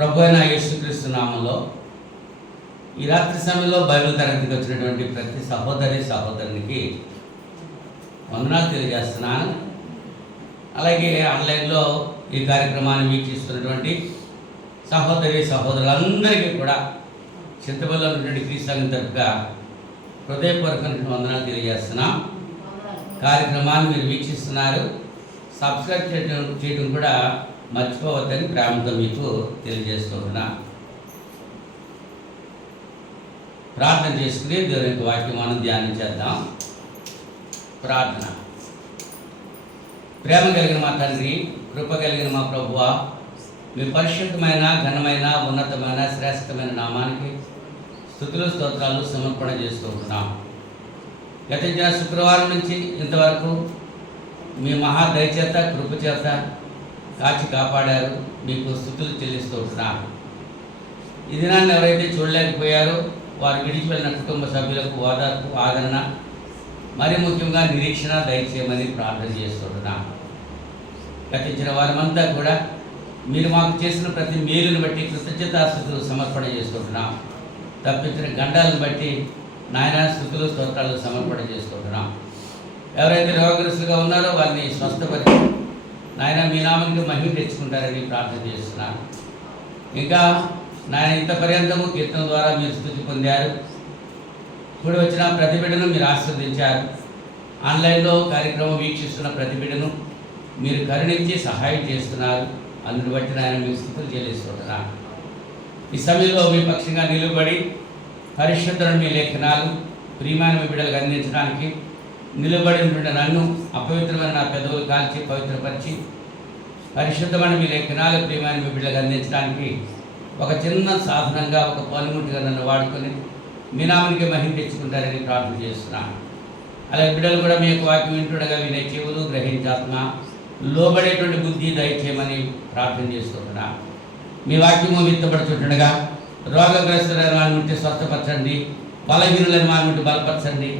ప్రభు అయిన యేసుక్రీస్తు నామంలో ఈ రాత్రి సమయంలో బైబిల్ తరగతికి వచ్చినటువంటి ప్రతి సహోదరునికి వందనాలు తెలియజేస్తున్నాను. అలాగే ఆన్లైన్లో ఈ కార్యక్రమాన్ని వీక్షిస్తున్నటువంటి సహోదరులందరికీ కూడా చింతపల్లిలో ఉన్నటువంటి క్రీస్తు తరపుగా హృదయపూర్వకమైన వందనాలు తెలియజేస్తున్నాం. కార్యక్రమాన్ని మీరు వీక్షిస్తున్నారు, సబ్స్క్రైబ్ చేయడం కూడా మర్చిపోవద్దని ప్రేమతో మీకు తెలియజేస్తున్నా. ప్రార్థన చేసుకుని దేవుని యొక్క వాక్యం మనం ధ్యానం చేద్దాం. ప్రార్థన. ప్రేమ కలిగిన మా తండ్రి, కృప కలిగిన మా ప్రభువా, మీ పరిశుద్ధమైన ఘనమైన ఉన్నతమైన శ్రేష్టమైన నామానికి స్తుతులు స్తోత్రాలు సమర్పణ చేసుకుంటున్నాం. గతించిన శుక్రవారం నుంచి ఇంతవరకు మీ మహా దయచేత కృప చేత కాచి కాపాడారు, మీకు స్తుతులు చెల్లిస్తుంటున్నాం. ఈ దినాన్ని ఎవరైతే చూడలేకపోయారో వారు విడిచి వెళ్ళిన కుటుంబ సభ్యులకు ఓదార్పు, ఆదరణ, మరి ముఖ్యంగా నిరీక్షణ దయచేయమని ప్రార్థన చేస్తుంటున్నాం. గతించిన వారమంతా కూడా మీరు మాకు చేసిన ప్రతి మేలును బట్టి కృతజ్ఞతాస్తుతులు సమర్పణ చేసుకుంటున్నాం. తప్పించిన గండాలను బట్టి నాయన స్తుతులు స్తోత్రాలు సమర్పణ చేసుకుంటున్నాం. ఎవరైతే రోగగ్రస్తులుగా ఉన్నారో వారిని స్వస్థపరిచి నాయన మీ నామానికి మహిమ తెచ్చుకుంటారని ప్రార్థన చేస్తున్నాను. ఇంకా నాయన ఇంత పర్యంతము కీర్తన ద్వారా మీరు స్తుతి పొందారు. ఇప్పుడు వచ్చిన ప్రతి బిడ్డను మీరు ఆశీర్వదించారు. ఆన్లైన్లో కార్యక్రమం వీక్షిస్తున్న ప్రతి బిడ్డను మీరు కరుణించి సహాయం చేస్తున్నారు. అందుని బట్టి నాయన మీకు స్తుతులు చెల్లిస్తుంటున్నాను. ఈ సమయంలో మీ పక్షంగా నిలువబడి పరిశుద్ధులను మీ లేఖనాలు ప్రియమైన మీ బిడ్డలకు అందించడానికి నిలబడినటువంటి నన్ను అపవిత్రమైన నా పెదవులు కాల్చి పవిత్రపరిచి పరిశుద్ధమైన మీ లేఖనాలు ప్రియమైన మీ బిడ్డలకు అందించడానికి ఒక చిన్న సాధనంగా, ఒక పనిముట్టుగా నన్ను వాడుకొని మీ నామానికి మహిమ తెచ్చుకుంటారని ప్రార్థన చేస్తున్నాను. అలాగే బిడ్డలు కూడా మీ యొక్క వాక్యం వింటుండగా వినే చెవులు, గ్రహించాత్మ, లోబడేటువంటి బుద్ధి దయచేయమని ప్రార్థన చేసుకుంటున్నాను. మీ వాక్యము విత్తబడుతుండగా రోగగ్రస్తులైన వారి నుండి స్వస్థపరచండి, బలహీనులైన వారి నుండి బలపరచండి.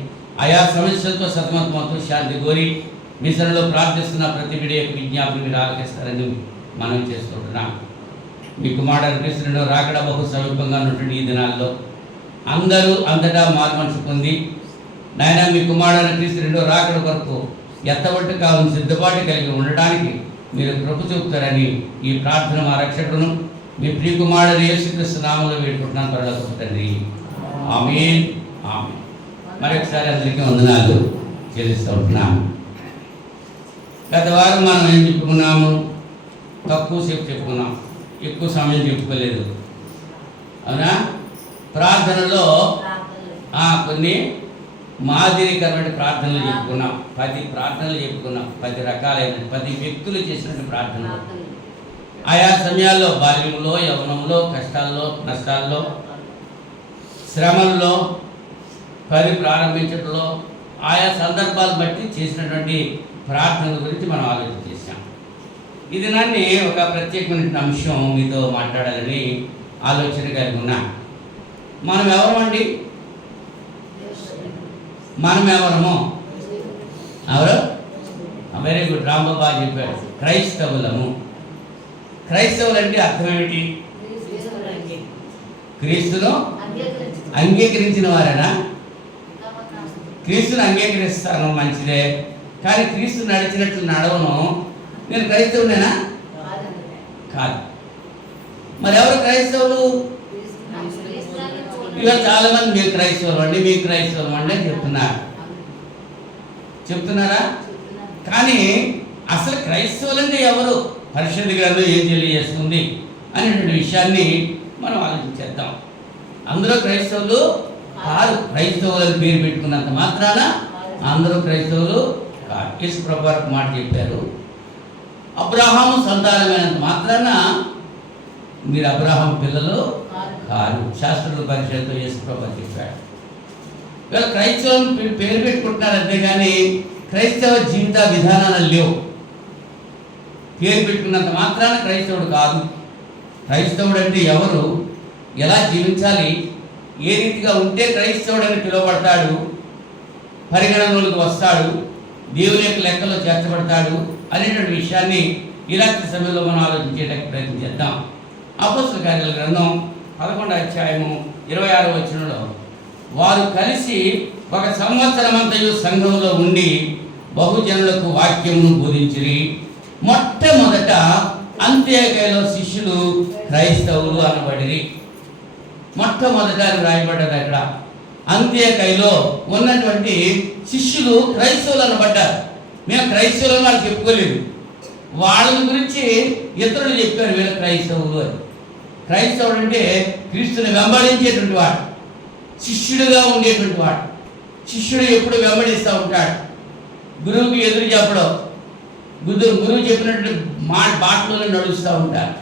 ఆయా సమస్యలతో సతమతమవుతూ శాంతి కోరి మీ సన్నిధిలో ప్రార్థిస్తున్న ప్రతి బిడ్డ యొక్క విజ్ఞాపన మీరు ఆలకిస్తారని మనం చేసుకుంటున్నాం. మీ కుమారుడు క్రీస్తు రాకడ బహు సమీపంగా ఉన్నటువంటి ఈ దినాల్లో అందరూ అంతటా మార్మనసు పొంది నాయన మీ కుమారుడు క్రీస్తు రాకడ కొరకు ఎత్తబట్టు కాలం సిద్ధపాటు కలిగి ఉండడానికి మీరు కృప చూపుతారని ఈ ప్రార్థన మా రక్షకుడును మీ ప్రియ కుమారుడు యేసుక్రీస్తు నామములో వేడుకుంటున్నాను పరలోకపు తండ్రి. ఆమేన్, ఆమేన్. మరొకసారి అందరికీ వందనాలు చెల్లిస్తూ ఉంటున్నాము. గత వారం మనం ఏం చెప్పుకున్నాము? తక్కువసేపు చెప్పుకున్నాం, ఎక్కువ సమయం చెప్పుకోలేదు. అవునా? ప్రార్థనలో కొన్ని మాదిరికరమైన ప్రార్థనలు చెప్పుకున్నాం. 10 ప్రార్థనలు చెప్పుకున్నాం. 10 రకాలైన 10 వ్యక్తులు చేసినటువంటి ప్రార్థనలు. ఆయా సమయాల్లో బాల్యంలో, యవ్వనంలో, కష్టాల్లో, నష్టాల్లో, శ్రమల్లో, పని ప్రారంభించడంలో ఆయా సందర్భాలు బట్టి చేసినటువంటి ప్రార్థనల గురించి మనం ఆలోచన చేశాం. ఇది నన్ను ఒక ప్రత్యేకమైన అంశం మీతో మాట్లాడాలని ఆలోచన కలిగి ఉన్నా. మనం ఎవరమండి? మనం ఎవరము? ఎవరు? వెరీ గుడ్, రాంబాబా చెప్పాడు. క్రైస్తవులము. క్రైస్తవులు అంటే అర్థం ఏమిటి? క్రీస్తును అంగీకరించిన వారేనా? క్రీస్తుని అంగీకరిస్తాను, మంచిదే. కానీ క్రీస్తు నడిచినట్లు నడవను, నేను క్రైస్తవునేనా? కాదు. మరి ఎవరు క్రైస్తవులు? ఇవాళ చాలా మంది మీరు క్రైస్తవులు అండి, మీ క్రైస్తవులు అండి అని చెప్తున్నారా? కానీ అసలు క్రైస్తవులు అంటే ఎవరు? పరిశుద్ధ గ్రంథం ఏం తెలియజేస్తుంది అనేటువంటి విషయాన్ని మనం ఆలోచించేద్దాం. అందరూ క్రైస్తవులు కాదు. క్రైస్తవులను పేరు పెట్టుకున్నంత మాత్రాన అందరూ క్రైస్తవులు కాదు. యేసు ప్రభువు మాట చెప్పారు, అబ్రహాము సంతానమైనంత మాత్రాన మీరు అబ్రహాము పిల్లలు కాదు. శాస్త్రుల పరిచయంతో యేసు ప్రభువు చెప్పాడు. వీళ్ళు క్రైస్తవులను పేరు పెట్టుకుంటున్నారు, అంతేగాని క్రైస్తవ జీవిత విధానాలు లేవు. పేరు పెట్టుకున్నంత మాత్రాన క్రైస్తవుడు కాదు. క్రైస్తవుడు అంటే ఎవరు, ఎలా జీవించాలి, ఏ రీతిగా ఉంటే క్రైస్తవుడు అని పిలువబడతాడు, పరిగణనలోకి వస్తాడు, దేవుని యొక్క లెక్కలో చేర్చబడతాడు అనేటువంటి విషయాన్ని ఈ రాత్రి సమయంలో మనం ఆలోచించేటప్పుడు ప్రయత్నం చేద్దాం. అపోస్తలుల కార్యాల గ్రంథం 11వ అధ్యాయము 26వ వచనంలో వారు కలిసి 1 సంవత్సరమంతయు సంఘంలో ఉండి బహుజనులకు వాక్యమును బోధించిరి. మొట్టమొదట అంత్యోక్యలో శిష్యులు క్రైస్తవులు అనబడిరి. మొట్టమొదట అని రాయబడ్డది అక్కడ. అంత్యోక్యలో ఉన్నటువంటి శిష్యులు క్రైస్తవులు అనబడ్డారు. మేము క్రైస్తవులు వాళ్ళు చెప్పుకోలేదు. వాళ్ళ గురించి ఇతరులు చెప్పారు వీళ్ళ క్రైస్తవులు అని. క్రైస్తవుడు అంటే క్రీస్తుని వెంబడించేటువంటి వాడు, శిష్యుడుగా ఉండేటువంటి వాడు. శిష్యుడు ఎప్పుడు వెంబడిస్తూ ఉంటాడు, గురువుకి ఎదురు చెప్పడం, గురువు చెప్పినట్టు బాటలోనే నడుస్తూ ఉంటారు,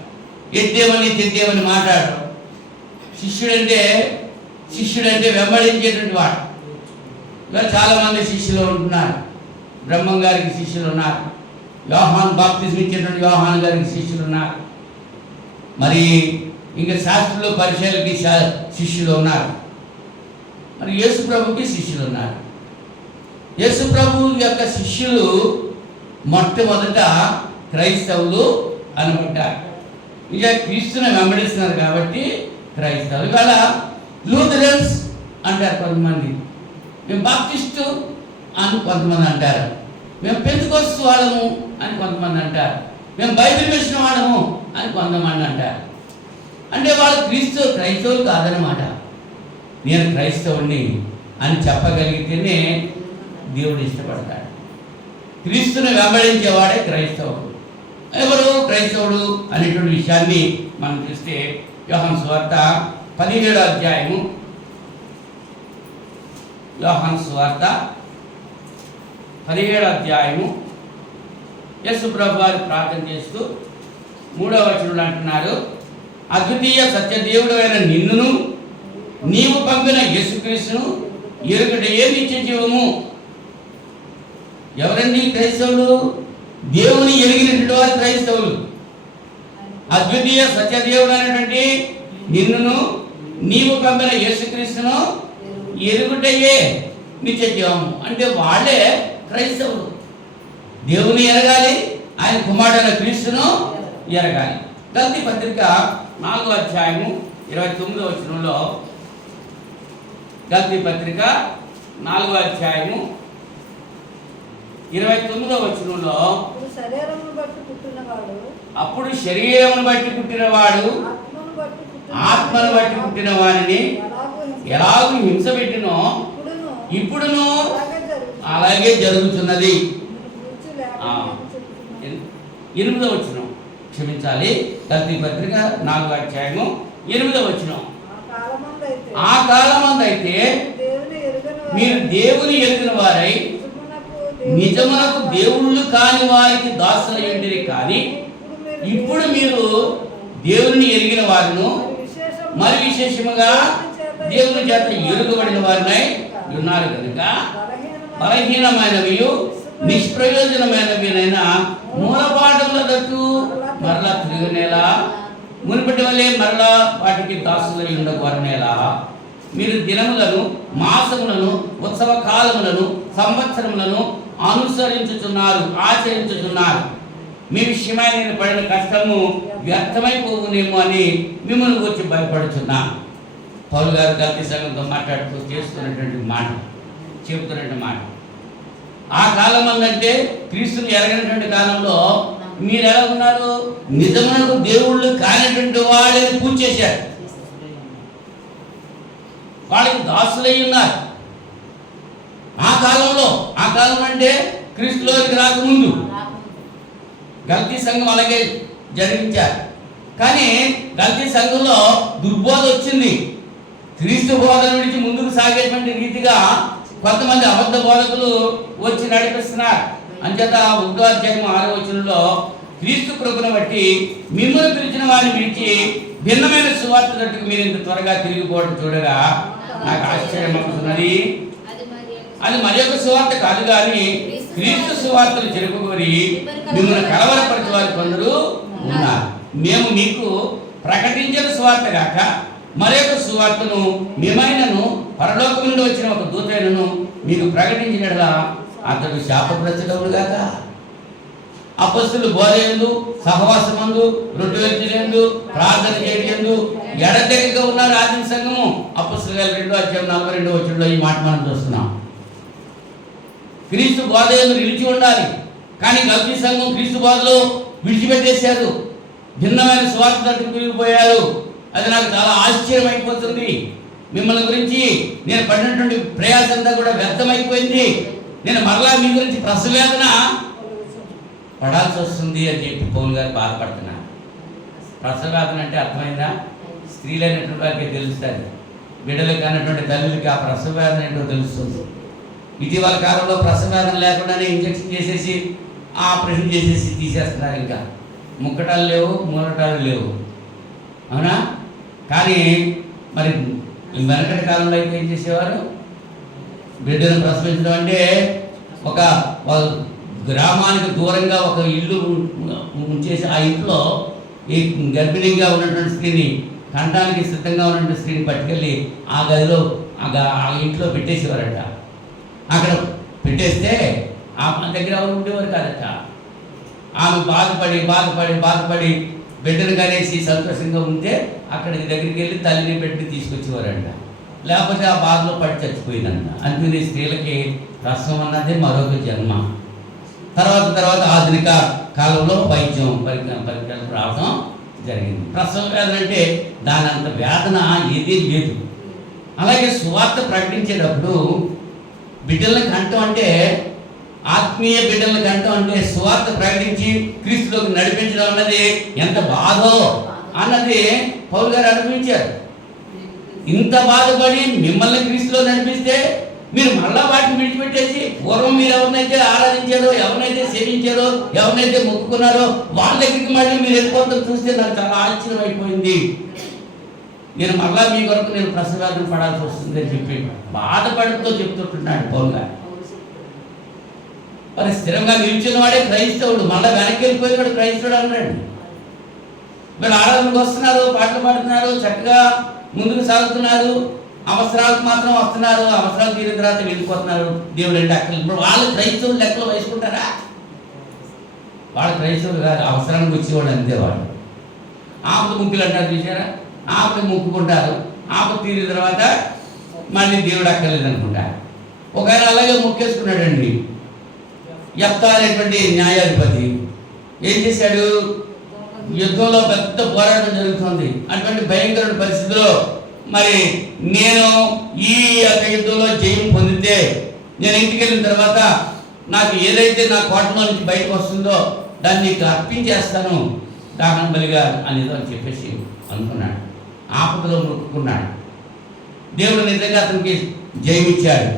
ఎద్దేమని తెద్దేమని మాట్లాడడం. శిష్యుడంటే వెంబడించేటువంటి వాడు. ఇలా చాలామంది శిష్యులు ఉంటున్నారు. బ్రహ్మం గారికి శిష్యులు ఉన్నారు, యోహాను బాప్తిజం ఇచ్చేటువంటి యోహాను గారికి శిష్యులు ఉన్నారు, మరి ఇంకా శాస్త్రులు పరిచయాలకి శిష్యులు ఉన్నారు, మరి యేసు ప్రభుకి శిష్యులు ఉన్నారు. యేసు ప్రభు యొక్క శిష్యులు మొట్టమొదట క్రైస్తవులు అనుకుంటారు. ఇక క్రీస్తుని వెంబడిస్తున్నారు కాబట్టి క్రైస్తవులు. ఇవాళ లూథరన్స్ అంటారు కొంతమంది, మేము బాప్టిస్టు అని కొంతమంది అంటారు, మేము పెంతెకోస్తు వాళ్ళము అని కొంతమంది అంటారు, మేము బైబిల్ మిషన్ వాళ్ళము అని కొంతమంది అంటారు. అంటే వాళ్ళు క్రైస్తవులు కాదనమాట. నేను క్రైస్తవుడిని అని చెప్పగలిగితేనే దేవుడు ఇష్టపడతాడు. క్రీస్తుని వెంబడించేవాడే క్రైస్తవుడు. ఎవరు క్రైస్తవుడు అనేటువంటి విషయాన్ని మనం చూస్తే యోహాను సువార్త 17వ అధ్యాయము, యోహాను సువార్త 17వ అధ్యాయము యేసు ప్రభు వారు ప్రార్థన చేస్తూ 3వ వచనంలో అంటున్నారు, అద్వితీయ సత్యదేవుడు అయిన నిన్నును నీవు పంపిన యేసుక్రీస్తును ఎరుగటయే నిత్య జీవము. ఎవరండి క్రైస్తవులు? దేవుని ఎరిగినటువంటి వారు క్రైస్తవులు. అద్వితీయ సత్యదేవుడు అనేటువంటి నిన్నును నీవు పంపిన యేసుక్రీస్తును ఎరుగుటయే నిత్య జీవము. అంటే వాళ్ళే క్రైస్తవులు. దేవుని ఎరగాలి, ఆయన కుమారుడైన క్రీస్తును ఎరగాలి. గల్తీ పత్రిక 4వ అధ్యాయము 29వ వచనంలో, గల్తీ పత్రిక 4వ అధ్యాయము 29వ వచనంలో, అప్పుడు శరీరమును బట్టి పుట్టినవాడు ఆత్మను బట్టి పుట్టిన వారిని ఎలాగూ హింస పెట్టినో ఇప్పుడును అలాగే జరుగుతున్నది. 8వ వచనం, క్షమించాలి, గల్తీ పత్రిక 4వ అధ్యాయము 8వ వచనం, ఆ కాలమందైతే మీరు దేవుని ఎరిగిన వారై నిజమునకు దేవుళ్ళు కాని వారికి దాసులయ్యుండిరి. కానీ ఇప్పుడు మీరు దేవుని ఎరిగిన వారిను మరి విశేషముగా దేవుని చేత ఎరుగబడిన వారినై ఉన్నారు కనుక బలహీనమైనవి నిష్ప్రయోజనమైనవినైనా మూలపాఠముల దట్టు మరలా తిరుగునేలా మునుపటి వల్లే మరలా వాటికి దాసులై ఉండవారినేలా మీరు దినములను మాసములను ఉత్సవ కాలములను సంవత్సరములను అనుసరించుచున్నారు, ఆచరించుచున్నారు. మీ విషయమై నేను పడిన కష్టము వ్యర్థమైపోవునేమో అని మిమ్మల్ని వచ్చి భయపడుచున్నా. పౌలు గారు గల్తీ సంఘంతో మాట్లాడుతూ చేస్తున్నటువంటి మాట, చెబుతున్నటువంటి మాట. ఆ కాలం అంటే క్రీస్తుని ఎరగనటువంటి కాలంలో మీరు ఎలా ఉన్నారు? నిజమునకు దేవుళ్ళు కానిటువంటి వాళ్ళని పూజ చేశారు, వాళ్ళకి దాసులై ఉన్నారు. ఆ కాలం అంటే క్రీస్తులోకి రాకముందు గల్తీ సంఘం అలాగే జరిగించారు. కానీ గల్తీ సంఘంలో దుర్బోధ వచ్చింది. క్రీస్తు బోధన విడిచి ముందుకు సాగేటువంటి రీతిగా కొంతమంది అబద్ధ బోధకులు వచ్చి నడిపిస్తున్నారు. అంచేత 1వ అధ్యాయం 6వ వచనంలో, క్రీస్తు కృపను బట్టి మిమ్మల్ని పిలిచిన వారిని విడిచి భిన్నమైన సువార్త తట్టుకు మీరు ఇంత త్వరగా తిరిగిపోవడం చూడగా నాకు ఆశ్చర్యం అవుతున్నది. అది మరి యొక్క సువార్త కాదు, కానీ క్రీస్తు సువార్తను చెరుపుకొని మిమ్మల్ని కలవరపరిచే వారు కొందరు ఉన్నారు. మేము మీకు ప్రకటించిన సువార్త కాక మరొక సువార్తను మేమైనను పరలోకం నుండి వచ్చిన ఒక దూతైనను మీకు ప్రకటించినట్లా అతడు శాపగ్రస్తుడవును గాక. అపొస్తలులు బోధ యందు, సహవాసమందు, రొట్టె విరుచులందు, ప్రార్థన చేయడందు ఎడతెగక ఉన్నారు ఆదిమ సంఘము. అపొస్తలుల 2:42 ఈ మాట మనం చూస్తున్నాం. క్రీస్తు బోధ యందు నిలిచి ఉండాలి. కానీ గల్తీ సంఘం క్రీస్తు బోధలో విడిచిపెట్టేశారు, భిన్నమైన స్వార్థ తట్టుకు తిరిగిపోయారు. అది నాకు చాలా ఆశ్చర్యం అయిపోతుంది. మిమ్మల్ని గురించి నేను పడినటువంటి ప్రయాస అంతా కూడా వ్యర్థమైపోయింది. నేను మరలా మీ గురించి ప్రసవేదన పడాల్సి వస్తుంది అని చెప్పి పౌలు గారు బాధపడుతున్నారు. ప్రసవేదన అంటే అర్థమైందా? స్త్రీలైనటువంటి వారికి తెలుస్తుంది, బిడ్డలకు అన్నటువంటి తల్లికి ఆ ప్రసవేదన ఏంటో తెలుస్తుంది. ఇటీవల కాలంలో ప్రసవేదన లేకుండానే ఇంజక్షన్ చేసేసి ఆపరేషన్ చేసేసి తీసేస్తున్నారు. ఇంకా ముక్కటాలు లేవు, మూలటాలు లేవు, అవునా? కానీ మరి వెనకటి కాలంలో అయితే ఏం చేసేవారు? బిడ్డను ప్రసవించడం అంటే ఒక గ్రామానికి దూరంగా ఒక ఇల్లు ఉంచేసి ఆ ఇంట్లో ఈ గర్భిణీగా ఉన్నటువంటి స్త్రీని, కంటానికి సిద్ధంగా ఉన్నటువంటి స్త్రీని పట్టుకెళ్ళి ఆ గదిలో ఆ ఇంట్లో పెట్టేసేవారట. అక్కడ పెట్టేస్తే ఆమె దగ్గర ఎవరు ఉండేవారు కాదట. ఆమె బాధపడి బిడ్డను కనేసి సంతోషంగా ఉంటే అక్కడికి దగ్గరికి వెళ్ళి తల్లిని బిడ్డని తీసుకొచ్చేవారంట. లేకపోతే ఆ బాధలో పడి చచ్చిపోయిందంట. అందుకని స్త్రీలకి ప్రసవం అన్నది మరొక జన్మ. తర్వాత ఆధునిక కాలంలో వైద్యం పరికరాలు రావడం జరిగింది. ప్రసవ వేదన అంటే దాని అంత వేదన ఏదీ లేదు. అలాగే సువార్త ప్రకటించేటప్పుడు బిడ్డలను కంటం అంటే, ఆత్మీయ బిడ్డలను కంటం అంటే సువార్త ప్రకటించి క్రీస్తులోకి నడిపించడం అన్నది ఎంత బాధో అన్నది పౌలు గారు అనుభవించారు. ఇంత బాధపడి మిమ్మల్ని క్రీస్తులో నడిపిస్తే మీరు మళ్ళా వాటిని విడిచిపెట్టేసి పూర్వం మీరు ఎవరినైతే ఆరాధించారో, ఎవరినైతే సేవించారో, ఎవరినైతే మొక్కుకున్నారో వాళ్ళ దగ్గరికి మళ్ళీ మీరు వెళ్ళిపోతాం చూస్తే నాకు చాలా ఆశ్చర్యం అయిపోయింది. నేను మళ్ళా మీ కొరకు నేను ప్రసవేదన పడాల్సి వస్తుంది అని చెప్పి బాధపడుతూ చెప్తుంటున్నాడు పౌలు గారు. మరి స్థిరంగా నిలిచిన వాడే క్రైస్తవుడు, మళ్ళీ వెనక్కి వెళ్ళిపోయినాడు క్రైస్తవుడు అన్నాడు. మరి ఆరాధనకు వస్తున్నారు, పాటలు పాడుతున్నారు, చక్కగా ముందుకు సాగుతున్నారు, అవసరాలకు మాత్రం వస్తున్నారు, అవసరాలు తీరిన తర్వాత వెళ్ళిపోతున్నారు. దేవుడు అంటే అక్కడ ఇప్పుడు వాళ్ళు క్రైస్తవులు లెక్కలో వేసుకుంటారా? వాళ్ళు క్రైస్తవులు కాదు, అవసరానికి వచ్చేవాడు అంతే. వాళ్ళు ఆపద ముక్కులు అంటారు చూసారా? ఆపద ముక్కుకుంటారు, ఆపద తీరిన తర్వాత మళ్ళీ దేవుడు అక్కర్లేదు అనుకుంటారు. ఒకవేళ అలాగే ముక్కేసుకున్నాడండి. యెఫ్తా అనేటువంటి న్యాయాధిపతి ఏం చేశాడు? యుద్ధంలో పెద్ద పోరాటం జరుగుతుంది. అటువంటి భయంకరమైన పరిస్థితిలో మరి నేను ఈ యుద్ధంలో జయం పొందితే నేను ఇంటికి వెళ్ళిన తర్వాత నాకు ఏదైతే నా కోటలో నుంచి బయటకు వస్తుందో దాన్ని నీకు అర్పించేస్తాను దహన బలిగా అనేది అని చెప్పేసి అనుకున్నాడు. ఆపదలో మొక్కుకున్నాడు. దేవుడు నిజంగా అతనికి జయమిచ్చాడు.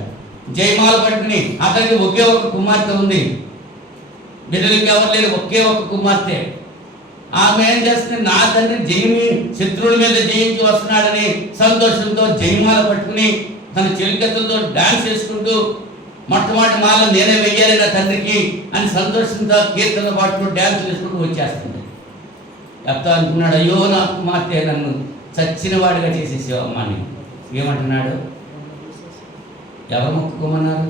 జయమాల పట్టుకుని అతనికి ఒకే ఒక కుమార్తె ఉంది, బిడ్డలకి ఎవరు లేరు, ఒకే ఒక కుమార్తె. ఆమె ఏం చేస్తుంది? నా తండ్రి శత్రువుల మీద జయించి వస్తున్నాడని సంతోషంతో జయమాల పట్టుకుని తన చెలికత్తలతో డాన్స్ చేసుకుంటూ మొట్టమొదటి మాల నేనే వెయ్యాలి నా తండ్రికి అని సంతోషంతో కీర్తన పాడుతూ డ్యాన్స్ చేసుకుంటూ వచ్చేస్తుంది. యెఫ్తా అనుకున్నాడు, అయ్యో నా కుమార్తె నన్ను చచ్చిన వాడిగా చేసేసావు అమ్మని. ఏమంటున్నాడు? ఎవరు మొక్కుకోమన్నారు?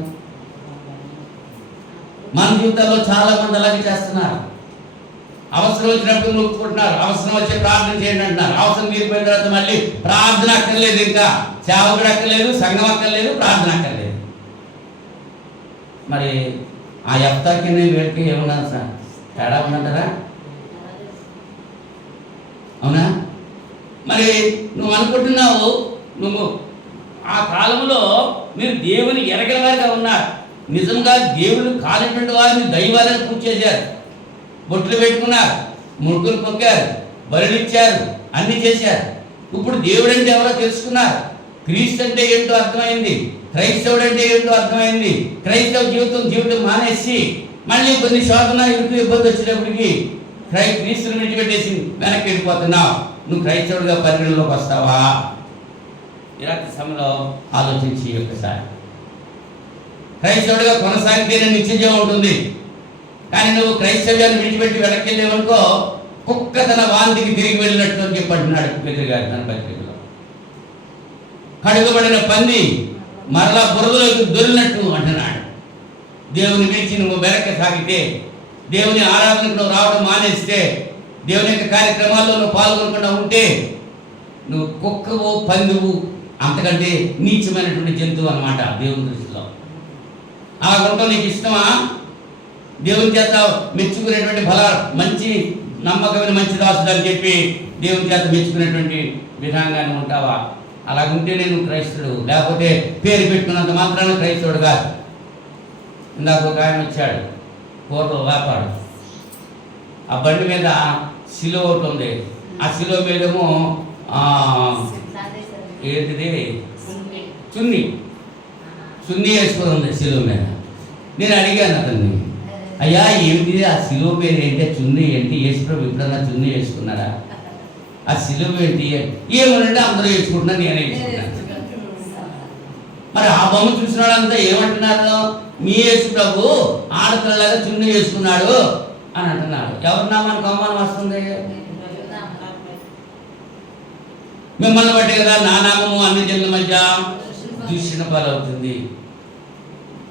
మన జీవితాల్లో చాలా మంది అలాగే చేస్తున్నారు. అవసరం వచ్చినప్పుడు మొక్కుకుంటున్నారు, అవసరం వచ్చి ప్రార్థన చేయండి అంటున్నారు. అవసరం తీరిపోయిన తర్వాత మళ్ళీ ప్రార్థన అక్కర్లేదు, ఇంకా సేవకుడు అక్కర్లేదు, సంఘం అక్కర్లేదు, ప్రార్థన అక్కర్లేదు. మరి ఆ యెఫ్తాకి వీళ్ళకి ఏమన్నా సార్ తేడా ఉందంటారా? అవునా? మరి నువ్వు అనుకుంటున్నావు, నువ్వు ఆ కాలంలో మీరు దేవుని ఎరగల వారిగా ఉన్నారు. నిజంగా దేవుడు కాలినటువంటి వారిని దైవాలను పూజ చేశారు, బొట్లు పెట్టుకున్నారు, ముడుకులు పొక్కారు, బలులు ఇచ్చారు, అన్ని చేశారు. ఇప్పుడు దేవుడు అంటే ఎవరో తెలుసుకున్నారు. క్రీస్తు అంటే ఏంటో అర్థమైంది, క్రైస్తవుడు అంటే ఏంటో అర్థమైంది. క్రైస్తవ జీవితం మానేసి మళ్ళీ కొన్ని శోధన ఇబ్బంది వచ్చేటప్పటికి క్రీస్తుని విడిచిపెట్టేసి వెనక్కి వెళ్ళిపోతున్నావు. నువ్వు క్రైస్తవుడిగా పరిగణలోకి వస్తావా? ఇలాంటి సమయంలో ఆలోచించి ఒకసారి. క్రైస్తవుడిగా కొనసాగితేనే నిత్యజీవం ఉంటుంది. కానీ నువ్వు క్రైస్తవ్యాన్ని విడిచిపెట్టి వెనక్కి వెళ్ళేవనుకో కుక్క తన వాంతికి తిరిగి వెళ్ళినట్టు అని చెప్పంటున్నాడు పేతురు గారు తన పత్రికలో. కడుగబడిన పంది మరలా బురదలోకి దొరినట్టు అంటున్నాడు. దేవుని విడిచి నువ్వు వెనక్కి సాగితే దేవుని ఆరాధనకు నువ్వు రావడం మానేస్తే, దేవుని యొక్క కార్యక్రమాల్లో నువ్వు పాల్గొనకుండా ఉంటే నువ్వు కుక్కవు, పందువు, అంతకంటే నీచమైనటువంటి జంతువు అన్నమాట దేవుని దృష్టిలో. అలా ఉండటం నీకు ఇష్టమా? దేవుని చేత మెచ్చుకునేటువంటి మంచి నమ్మకమైన మంచి దాసుడు అని చెప్పి దేవుని చేత మెచ్చుకునేటువంటి విధానంగానే ఉంటావా? అలా ఉంటేనే నువ్వు క్రైస్తవుడు, లేకపోతే పేరు పెట్టుకున్నంత మాత్రాన క్రైస్తవుడు కాదు. ఇందాక ఒక ఆయన వచ్చాడు, కూరలో వ్యాపారం. ఆ బండి మీద శిలువ ఒకటి ఉంది. ఆ శిలువ మీదేమో ఏంటిది చున్నీ వేసుకొని ఉంది శిలువ మీద. నేను అడిగాను అతన్ని, అయ్యా ఏమిటి ఆ శిలువ పేరు ఏంటి, చున్నీ ఏంటి, యేసుప్రభు ఎప్పుడన్నా చున్నీ వేసుకున్నారా, ఆ శిలువ ఏంటి? ఏమనంటే అందరూ వేసుకుంటున్నారు, నేనే వేసుకున్నాను. మరి ఆ బొమ్మ చూసిన వాళ్ళంతా ఏమంటున్నారు? మీ యేసుప్రభు ఆడపిల్లలాగా చున్నీ వేసుకున్నాడు అని అంటున్నారు. ఎవరన్నా మనకు అవమానం వస్తుంది? మిమ్మల్ని బట్టి కదా నా నామము అన్ని జనుల మధ్య దూషణ పాలవుతుంది.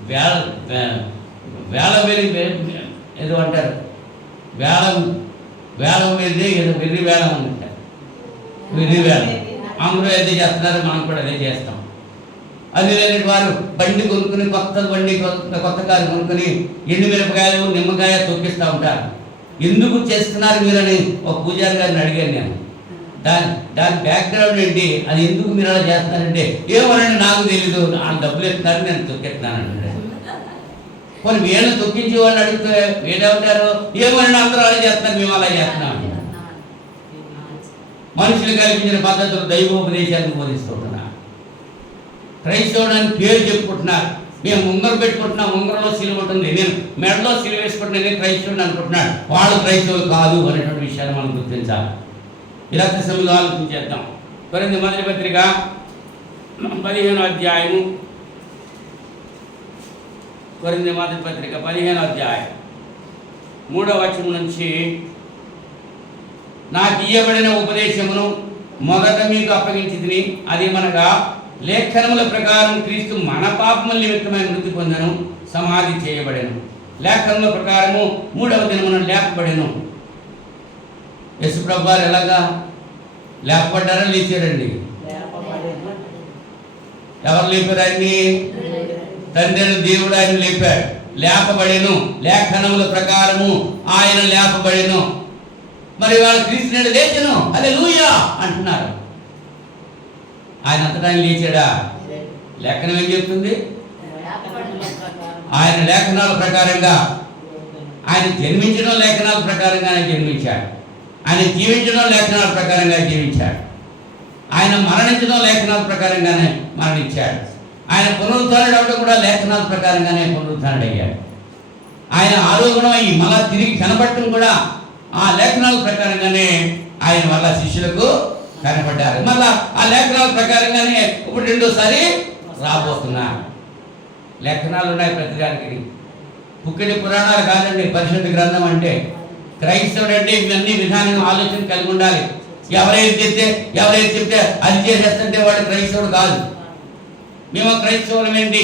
వేళ ఏదో అంటారు, వేళం మీదే ఏదో వెర్రి వేళం అని అంటారు. వెర్రి వేళం అందరూ ఏదో చేస్తున్నారు, మనం కూడా అదే చేస్తాం. అది లేని వారు బండి కొనుక్కుని, కొత్త కారు కొనుక్కుని ఎండుమిరపకాయలు, నిమ్మకాయ తొక్కిస్తూ ఉంటారు. ఎందుకు చేస్తున్నారు మీరని ఒక పూజారి గారిని అడిగాను నేను. దాని బ్యాక్గ్రౌండ్ ఏంటి, అది ఎందుకు మీరు అలా చేస్తున్నారంటే, ఏమనండి నాకు తెలీదు, ఆ డబ్బులు ఎత్తున్నారు నేను తొక్కెత్తున్నాను. కొన్ని వీళ్ళని తొక్కించి వాళ్ళు అడిగితే వీళ్ళేమంటారు, ఏమనండి అందరూ అలా చేస్తున్నారు, మేము అలా చేస్తున్నాం. మనుషులు కల్పించిన పద్ధతులు దైవోపదేశాలను బోధిస్తుంటున్నారు. క్రైస్తవుడు అని పేరు చెప్పుకుంటున్నారు. మేము ఉంగరం పెట్టుకుంటున్నాం, ఉంగరంలో సిలువ ఉంటుంది, నేను మెడలో సిలువ వేసుకుంటున్నా, నేను క్రైస్తవుడిని అనుకుంటున్నాడు. వాళ్ళు క్రైస్తవులు కాదు అనేటువంటి విషయాన్ని మనం గుర్తించాలి. ఇలా సమయంలో ఆలోచించేద్దాం. కొరింథీ మొదటి పత్రిక 15వ అధ్యాయము, కొరింథీ మొదటి పత్రిక 15వ అధ్యాయం 3వ వచనం నుంచి, నాకు ఇయ్యబడిన ఉపదేశమును మొదట మీకు అప్పగించితిని, అది మనగా లేఖనముల ప్రకారం క్రీస్తు మన పాపముల నిమిత్తమై మృతి పొందెను, సమాధి చేయబడెను, లేఖనముల ప్రకారము 3వ దినమున లేపబడెను. యేసుప్రభు వారు ఎలాగా లేపబడ్డారా, లేచారండి? ఎవరు లేపారు ఆయన్ని? తండ్రి దేవుడు ఆయన లేపాడు. లేపబడెను, లేఖనముల ప్రకారము ఆయన లేపబడెను. మరి వాళ్ళు క్రీస్తుని లేచెను, హల్లెలూయా అంటున్నారు. ఆయన అంతటా ఆయన లేచాడా? లేఖనం ఏం చెప్తుంది? ఆయన లేఖనాల ప్రకారంగా ఆయన జన్మించడం, లేఖనాల ప్రకారంగా ఆయన జన్మించాడు. ఆయన జీవించడం లేఖనాల ప్రకారంగా జీవించాడు. ఆయన మరణించడం లేఖనాల ప్రకారంగానే మరణించాడు. ఆయన పునరుద్ధరణ అవడం కూడా లేఖనాల ప్రకారంగానే పునరుద్ధరణయ్యాడు. ఆయన ఆరోగ్యం అయ్యి మళ్ళా తిరిగి కనబడటం కూడా ఆ లేఖనాల ప్రకారంగానే ఆయన వల్ల శిష్యులకు కనబడ్డారు. మళ్ళా ఆ లేఖనాల ప్రకారంగానే ఇప్పుడు రెండోసారి రాబోతున్నారు. లేఖనాలు ఉన్నాయి ప్రతిదానికి. పుక్కిడి పురాణాలు కాదండి పరిశుద్ధ గ్రంథం అంటే. క్రైస్తవుడు అంటే ఇవన్నీ విధానంగా ఆలోచన కలిగి ఉండాలి. ఎవరైతే చెప్తే అది చేసేస్తుంటే వాడు క్రైస్తవుడు కాదు. మేము క్రైస్తవులం ఏంటి?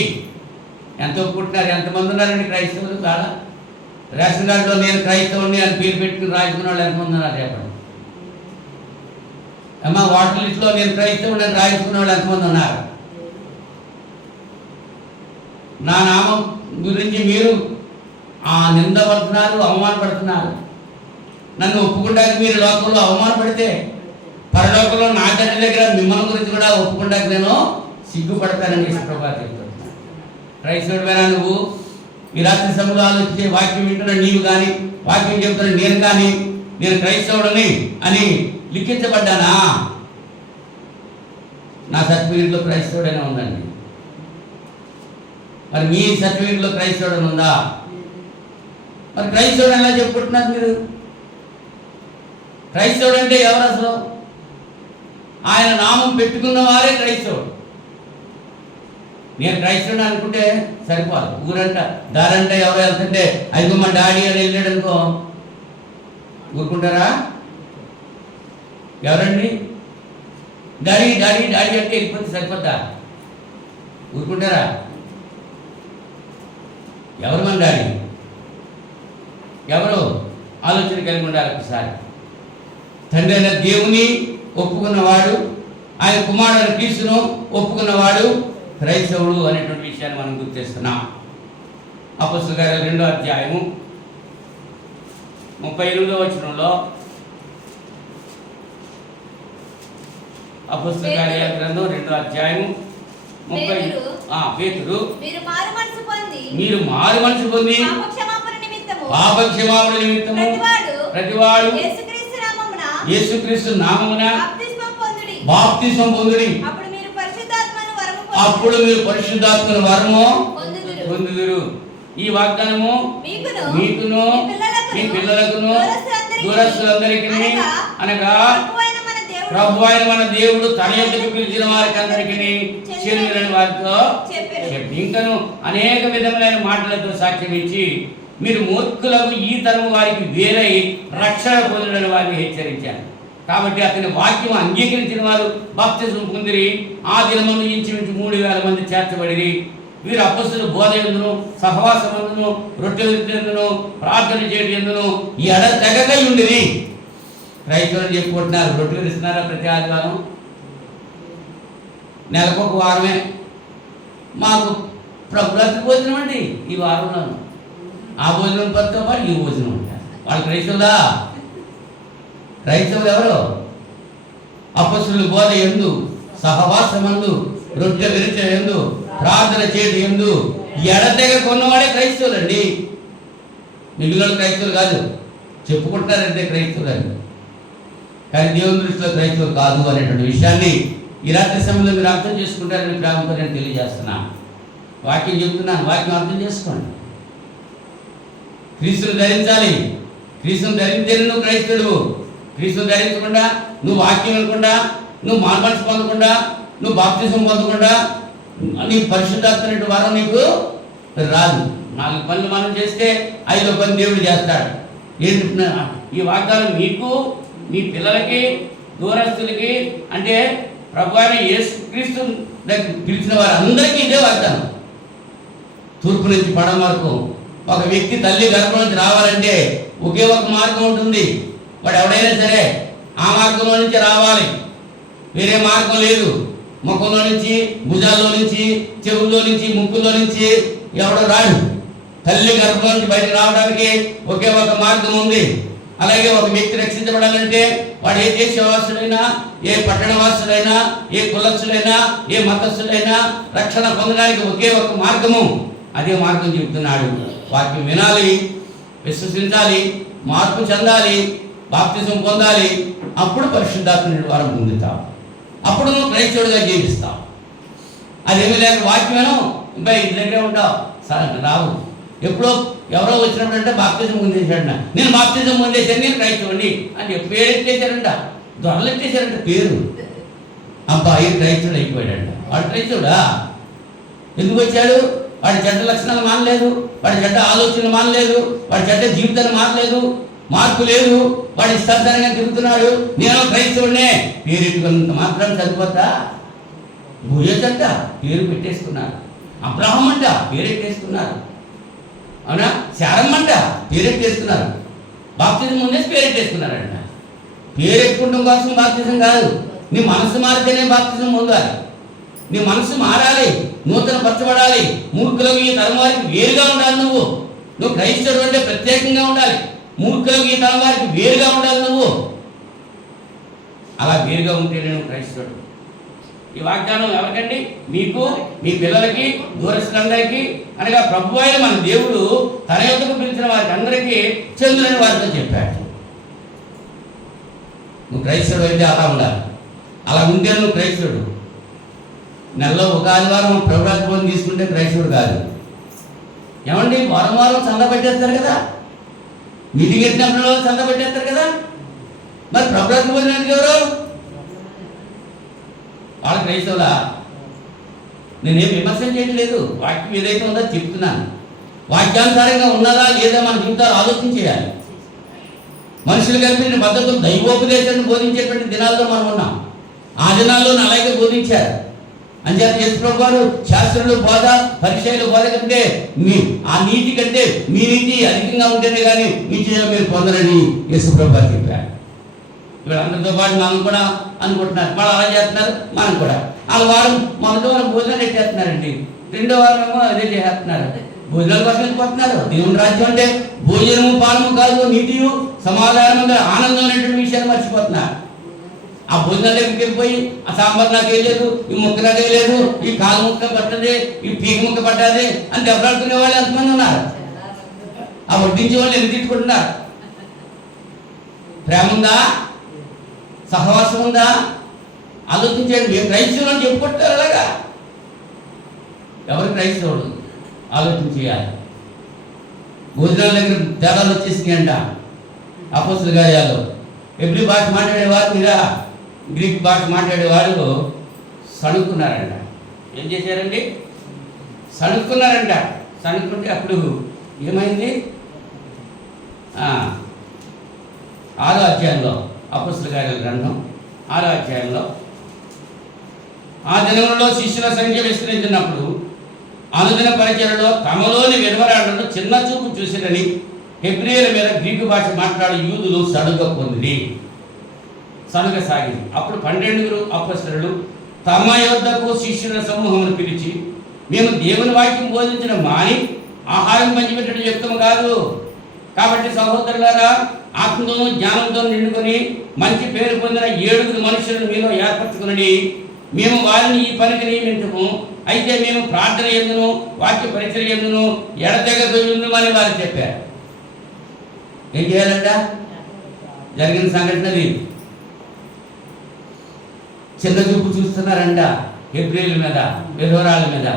ఎంత ఒప్పుకుంటున్నారు? ఎంతమంది ఉన్నారండి క్రైస్తవులు? చాలా. రేషన్ కార్డులో నేను క్రైస్తవుని అని పేరు పెట్టుకుని రాసుకున్న వాళ్ళు ఎంతమంది ఉన్నారు చెప్పండి. అమ్మ వాటర్ లిస్ట్లో నేను క్రైస్తవుని అని రాసుకున్న వాళ్ళు ఎంతమంది ఉన్నారు? నా నామం గురించి మీరు నిందపడుతున్నారు, అవమానపడుతున్నారు. నన్ను ఒప్పుకుంటానికి మీరు లోకంలో అవమానపడితే పరలోకంలో నా తండ్రి దగ్గర మిమ్మల్ని గురించి కూడా ఒప్పుకుంటానికి నేను సిగ్గుపడతానని ప్రభా చెప్తున్నాను. క్రైస్తవుడివైనా నువ్వు ఈ రాత్రి సమయంలో ఆలోచించే వాక్యం వింటున్న నీవు కానీ, వాక్యం చెప్తున్న నేను కానీ, నేను క్రైస్తవుడిని అని లిఖించబడ్డానా? నా సర్టిఫికెట్లో క్రైస్తవుడైనా ఉందండి. మరి మీ సర్టిఫికెట్లో క్రైస్తవుడని ఉందా? మరి క్రైస్తవుడు ఎలా చెప్పుకుంటున్నారు మీరు? క్రైస్తవుడు అంటే ఎవరు అసలు? ఆయన నామం పెట్టుకున్న వారే క్రైస్తవుడు. నేను క్రైస్తవుడు అనుకుంటే సరిపోదు. ఊరంట దారంటే ఎవరు వెళ్తుంటే అదిగో మా డాడీ అని వెళ్ళాడు అనుకో, ఊరుకుంటారా? ఎవరండి డాడీ డాడీ డాడీ అంటే వెళ్ళిపోతే సరిపోద్దా? ఊరుకుంటారా? ఎవరు మన డాడీ? ఎవరు ఆలోచన కలిగి ఉండాలి ఒకసారి. తండ్రి అయిన దేవుని ఒప్పుకున్నవాడు, ఆయన కుమారుడు క్రీస్తును ఒప్పుకున్నవాడు క్రైస్తవుడు అనేటువంటి విషయాన్ని మనం గుర్తిస్తున్నాం. అపొస్తలుల కార్యాలు 2వ అధ్యాయము 38వ వచనంలో, అపొస్తలుల కార్యాల గ్రంథం 2వ అధ్యాయము 30 పేతురు, మీరు మారు మనసు పొంది పాపక్షమాపణ నిమిత్తము ప్రతివాడు యేసుక్రీస్తు నామమున బాప్తిస్మం పొందుడి, అప్పుడు మీరు పరిశుద్ధాత్మను వరము పొందుదురు. ఈ వాగ్దానము మీకును మీ పిల్లలకును దూరస్తులందరికీ అనగా ప్రభు అయిన మన దేవుడు తన యొద్దకు పిలిచిన వారికి అందరికీ చెందిన వారితో చెప్పి ఇంకను అనేక విధములైన మాటలతో సాక్ష్యం ఇచ్చి, మీరు మూర్ఖులకు ఈ తరము వారికి వేరై రక్షణ పొందడం వారిని హెచ్చరించారు. కాబట్టి అతని వాక్యం అంగీకరించిన వారు బాప్తిజం పొందిరి. ఆ దినమందు ఇంచుమించు 3,000 మంది చేర్చబడిరి. వీరు అపొస్తలుల బోధ యందును సహవాసమందును రొట్టె విరుచుటయందును ప్రార్థన చేయడం యందును ఎడతెగక ఉండిరి. క్రైస్తవులు చెప్పుకుంటున్నారు, రొట్టెలు విరుస్తున్నారా ప్రతి ఆదివారం? నెలకొక వారమే మాకు ప్రభుత్వ భోజనం అండి ఈ వారంలో. ఆ భోజనం పడితో పాటు ఈ భోజనం ఉంటారు. వాళ్ళు క్రైస్తవులా? క్రైస్తవులు ఎవరు? అపొస్తలుల బోధ యందు సహవాసమందు రొట్టె విరుచ యందు ప్రార్థన చేయడం యందు ఎడతెగ కొన్నవాడే క్రైస్తవులు అండి. మిగిలిన క్రైస్తవులు కాదు. చెప్పుకుంటారంటే క్రైస్తవులు అని, కానీ దేవుని దృష్టిలో క్రైస్తవులు కాదు అనేటువంటి విషయాన్ని ఈ రాత్రి సమయంలో మీరు అర్థం చేసుకుంటారని ప్రేమతో నేను తెలియజేస్తున్నాను. వాక్యం చెప్తున్నాను, వాక్యం అర్థం చేసుకోండి. క్రీస్తును ధరించాలి. క్రీస్తును ధరించేది నువ్వు క్రైస్తవుడు. క్రీస్తును ధరించకుండా నువ్వు వాక్యం వినకుండా, నువ్వు మానమనసు పొందకుండా, నువ్వు బాప్తిజం పొందకుండా నీ పరిశుద్ధాత్మ వరం నీకు రాదు. 4 పనులు మనం చేస్తే 5వ పని దేవుడు చేస్తాడు. ఏంటి ఈ వాగ్దానం? మీకు మీ పిల్లలకి దూరస్తులకి, అంటే ప్రభు అయిన యేసుక్రీస్తు దగ్గర పిలిచిన వారందరికీ ఇదే వాగ్దానం. తూర్పు నుంచి పడమ వరకు ఒక వ్యక్తి తల్లి గర్భం నుంచి రావాలంటే ఒకే ఒక మార్గం ఉంటుంది. వాడు ఎవడైనా సరే ఆ మార్గంలో నుంచి రావాలి, వేరే మార్గం లేదు. ముఖంలో నుంచి, భుజాల్లో నుంచి, చెవుల్లో నుంచి, ముక్కుల్లో నుంచి ఎవడో రాడు. తల్లి గర్భం నుంచి బయటకు రావడానికి ఒకే ఒక మార్గం ఉంది. అలాగే ఒక వ్యక్తి రక్షించబడాలంటే వాడు ఏ దేశవాసుడైనా, ఏ పట్టణవాసుడైనా, ఏ కులస్తుడైనా, ఏ మతస్థుడైనా రక్షణ పొందడానికి ఒకే ఒక మార్గము. అదే మార్గం చెబుతున్నాడు. వాక్యం వినాలి, విశ్వసించాలి, మార్పు చెందాలి, బాప్తిజం పొందాలి. అప్పుడు పరిశుద్ధాత్మ వరం పొందుతావు. అప్పుడు నువ్వు క్రైస్తవుడిగా జీవిస్తావు. అదేమీ లేక వాక్యమేనో ఇంకా ఇంటి దగ్గరే ఉంటావు. సరే రావు. ఎప్పుడో ఎవరో వచ్చినప్పుడు అంటే బాప్తిజం పొందేశాడ, నేను బాప్తిజం పొందేశాను, నేను క్రైస్తవుడిని అని చెప్పి పేరు ఎత్తేసారంట, దొరలు ఎత్తేసారంట పేరు. అబ్బాయి క్రైస్తవుడు అయిపోయాడంట. వాడు క్రైస్తవుడా? ఎందుకు వచ్చాడు? వాడి చెడ్డ లక్షణాలు మానలేదు, వాడి చెడ్డ ఆలోచనలు మానలేదు, వాడి చెడ్డ జీవితాన్ని మానలేదు, మార్పు లేదు, వాడి ఇష్టాధారంగా తిరుగుతున్నాడు. నేను క్రైస్తవుడినే పేరు ఎట్టుకున్నంత మాత్రం సరిపోతా? భూయచంట పేరు పెట్టేసుకున్నారు, అబ్రాహం అంట పేరెట్టేసుకున్నారు, అవునా? శారమ్మంట పేరెట్టేసుకున్నారు, బాప్తిజం ముందేసి పేరెట్టేసుకున్నారంట. పేరెట్టుకుంటాం కోసం బాప్తిజం కాదు, నీ మనసు మారితేనే బాప్తిజం పొందాలి. నీ మనసు మారాలి, నూతన పరచబడాలి. మూర్ఖులకు ఈ తరం వారికి వేరుగా ఉండాలి. నువ్వు క్రైస్తవుడు అంటే ప్రత్యేకంగా ఉండాలి. మూర్ఖులకు ఈ తరం వారికి వేరుగా ఉండాలి. నువ్వు అలా వేరుగా ఉంటే నేను క్రైస్తవుడు. ఈ వాగ్దానం ఎవరికండి? మీకు, మీ పిల్లలకి, దూరస్తులందరికీ, అనగా ప్రభు అయిన మన దేవుడు తన యొద్దకు పిలిచిన వారికి అందరికీ చెందులని వారితో చెప్పాడు. నువ్వు క్రైస్తవుడు అయితే అలా ఉండాలి. అలా ఉంటే నువ్వు క్రైస్తవుడు. నెలలో ఒక ఆదివారం ప్రభుత్వం తీసుకుంటే క్రైస్తవుడు కాదు. ఏమండి, వారం వారం చంద పెట్టేస్తారు కదా, మీటింగ్ ఎట్టినప్పుడు చంద పెట్టేస్తారు కదా, మరి ప్రభుత్వం పొందినందుకు ఎవరు? వాళ్ళ క్రైస్తవులా? నేనేం విమర్శన చేయట్లేదు, వాక్యం ఏదైతే ఉందో చెప్తున్నాను. వాక్యానుసారంగా ఉన్నదా లేదా మన జీవితాలు ఆలోచన చేయాలి. మనుషులు కల్పించిన పద్ధతులు దైవోపదేశాన్ని బోధించేటువంటి దినాల్లో మనం ఉన్నాం. ఆ దినాల్లో అలాగే బోధించారు. అంచేత యేసుప్రభు వారు శాస్త్రులు బోధ పరిచయాలు బోధ కంటే ఆ నీతి కంటే మీ నీతి అధికంగా ఉంటేనే కానీ నిత్యం మీరు పొందరని యేసుప్రభు వారు చెప్పారు. వీళ్ళందరితో పాటు మనం కూడా అనుకుంటున్నారు, వాళ్ళు అలా చేస్తున్నారు, మనం కూడా. వాళ్ళ వారం మొదటి వారం భోజనాలు ఎట్టేస్తున్నారండి, రెండో వారం ఏమో అదే చేస్తున్నారు. భోజనాల కోసం వెళ్ళిపోతున్నారు. దేవుని రాజ్యం అంటే భోజనము పానము కాదు, నీతియు సమాధానం ఆనందం అనేటువంటి విషయాన్ని మర్చిపోతున్నారు. ఆ భోజనాల దగ్గరికి వెళ్ళిపోయి ఆ సాంబార్ నాకు వేయలేదు, ఈ ముక్క నాకు వేయలేదు, ఈ కాలు ముక్క పట్టదే, ఈ పీక ముక్క పట్టదే అని దెబ్బలాడుకునే వాళ్ళు ఎంతమంది ఉన్నారు. ఆ వడ్డించే వాళ్ళు ఎందుకు తిట్టుకుంటున్నారు? ప్రేమ ఉందా? సహవాసం ఉందా? ఆలోచించండి. మేము క్రైస్తవులు అని చెప్పుకుంటారు అలాగా. ఎవరు క్రైస్తవుడు ఆలోచించేయాలి. భోజనాల దగ్గర తేడాలు వచ్చేసినాయి అంట. అపోస్తల కార్యాలు ఎబ్రీ భాష మాట్లాడేవారు మీరా గ్రీక్ భాష మాట్లాడేవారు సణుక్కున్నారంట. ఏం చేశారండి? సణుక్కున్నారంట. సణుక్కుంటే అప్పుడు ఏమైంది? 6వ అధ్యాయంలో అపోస్తల కార్యాల గ్రంథం 6వ అధ్యాయంలో ఆ దినములలో శిష్యుల సంఖ్య విస్తరించినప్పుడు అనుదిన పరిచయలో తమలోని వినవరాలను చిన్న చూపు చూసిరని హెబ్రీయుల మీద గ్రీకు భాష మాట్లాడే యూదులు సడుగ పొంది సనుగసాగింది. అప్పుడు 12 అపోస్తలులు తమ యొద్దకు శిష్యుల సమూహమును పిలిచి, మేము దేవుని వాక్యం బోధించిన మాని ఆహారం పంచిపెట్టడం యుక్తం కాదు. కాబట్టి సహోదరులారా, ఆత్మతోనూ జ్ఞానంతో నిండుకొని మంచి పేరు పొందిన 7 మనుషులను మీలో ఏర్పరచుకుని మేము వారిని ఈ పనికి నియమించము. అయితే మేము ప్రార్థన ఎందును వాక్య పరిచయం ఎందును ఎడతెగని వారు చెప్పారు. ఏం చేయాలంట? జరిగిన సంఘటనది చిన్న చూపు చూస్తున్నారంట హెబ్రీయుల మీద, విధవరాల మీద.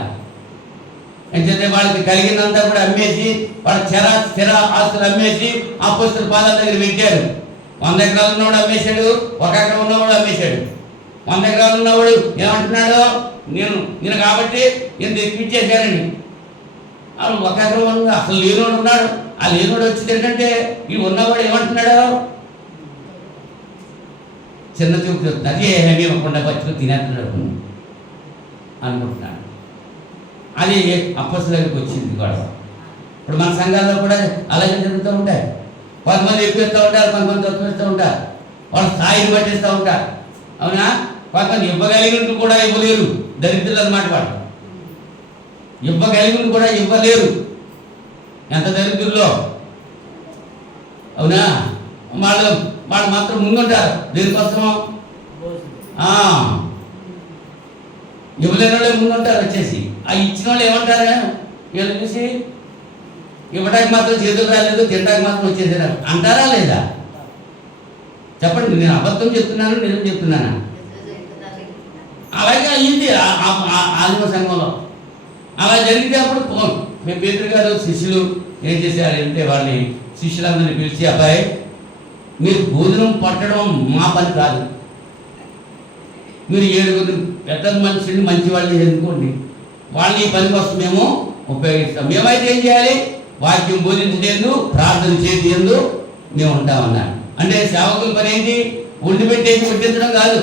ఎంచేతే వాళ్ళకి కలిగినంతా కూడా అమ్మేసి, వాళ్ళ స్థిర ఆస్తులు అమ్మేసి అపోస్తల పాదాల దగ్గర పెట్టారు. 100 ఎకరాలు ఉన్నవాడు అమ్మేశాడు, 1 ఎకరం ఉన్నవాడు అమ్మేశాడు. 100 ఎకరాలు ఉన్నవాడు ఏమంటున్నాడు? నేను కాబట్టి నేను ఎక్కిచ్చేశానని. వాళ్ళు 1 ఎకరం ఉన్న అసలు లేనోడు ఉన్నాడు. ఆ లేనోడు వచ్చి ఏంటంటే ఈ ఉన్నవాడు ఏమంటున్నాడు? చిన్న చూపు చెప్తున్నా, అదే ఏమీ ఇవ్వకుండా పచ్చుకొని తినేస్తున్నాడు అనుకుంటున్నాడు. అది అపోస్తల దగ్గరికి వచ్చింది గొడవ. ఇప్పుడు మన సంఘాల్లో కూడా అలాగే జరుగుతూ ఉంటాయి. కొంతమంది ఎక్కువిస్తూ ఉంటారు, కొంతమంది తక్కువిస్తూ ఉంటారు, వాళ్ళ స్థాయిని పట్టిస్తూ ఉంటారు. అవునా? కొంతమంది ఇవ్వగలిగినట్టు కూడా ఇవ్వలేరు, దరిద్రులు అన్నమాట. వాళ్ళు ఇవ్వగలిగినట్టు కూడా ఇవ్వలేరు, ఎంత దరిద్రుల్లో. అవునా? వాళ్ళు మాత్రం ముందుంటారు. దేనికోసమో ఇవ్వలేని వాళ్ళే ముందుంటారు వచ్చేసి. ఆ ఇచ్చిన వాళ్ళు ఏమంటారా? వీళ్ళు చూసి ఇవ్వడానికి మాత్రం చేతులు రాలేదు, తినడానికి మాత్రం వచ్చేసారు అంటారా లేదా? చెప్పండి. నేను అబద్ధం చెప్తున్నాను, నిజం చెప్తున్నానా? అలాగే అయ్యింది ఆదిమ సంఘంలో. అలా జరిగితే అప్పుడు పేతురు గారు శిష్యులు ఏం చేశారంటే వాళ్ళని శిష్యులందరినీ పిలిచి, అబ్బాయి మీరు భోజనం పట్టడం మా పని కాదు, మీరు 7 పెద్ద మనుషుల్ని మంచి వాళ్ళని ఎన్నుకోండి, వాళ్ళని ఈ పని కోసం మేము ఉపయోగిస్తాం. మేమైతే ఏం చేయాలి? వాక్యం బోధించేందు, ప్రార్థన చేసేందు మేము ఉంటామన్నాను. అంటే సేవకుల పని ఏంటి? వండి పెట్టేసి వడ్డించడం కాదు.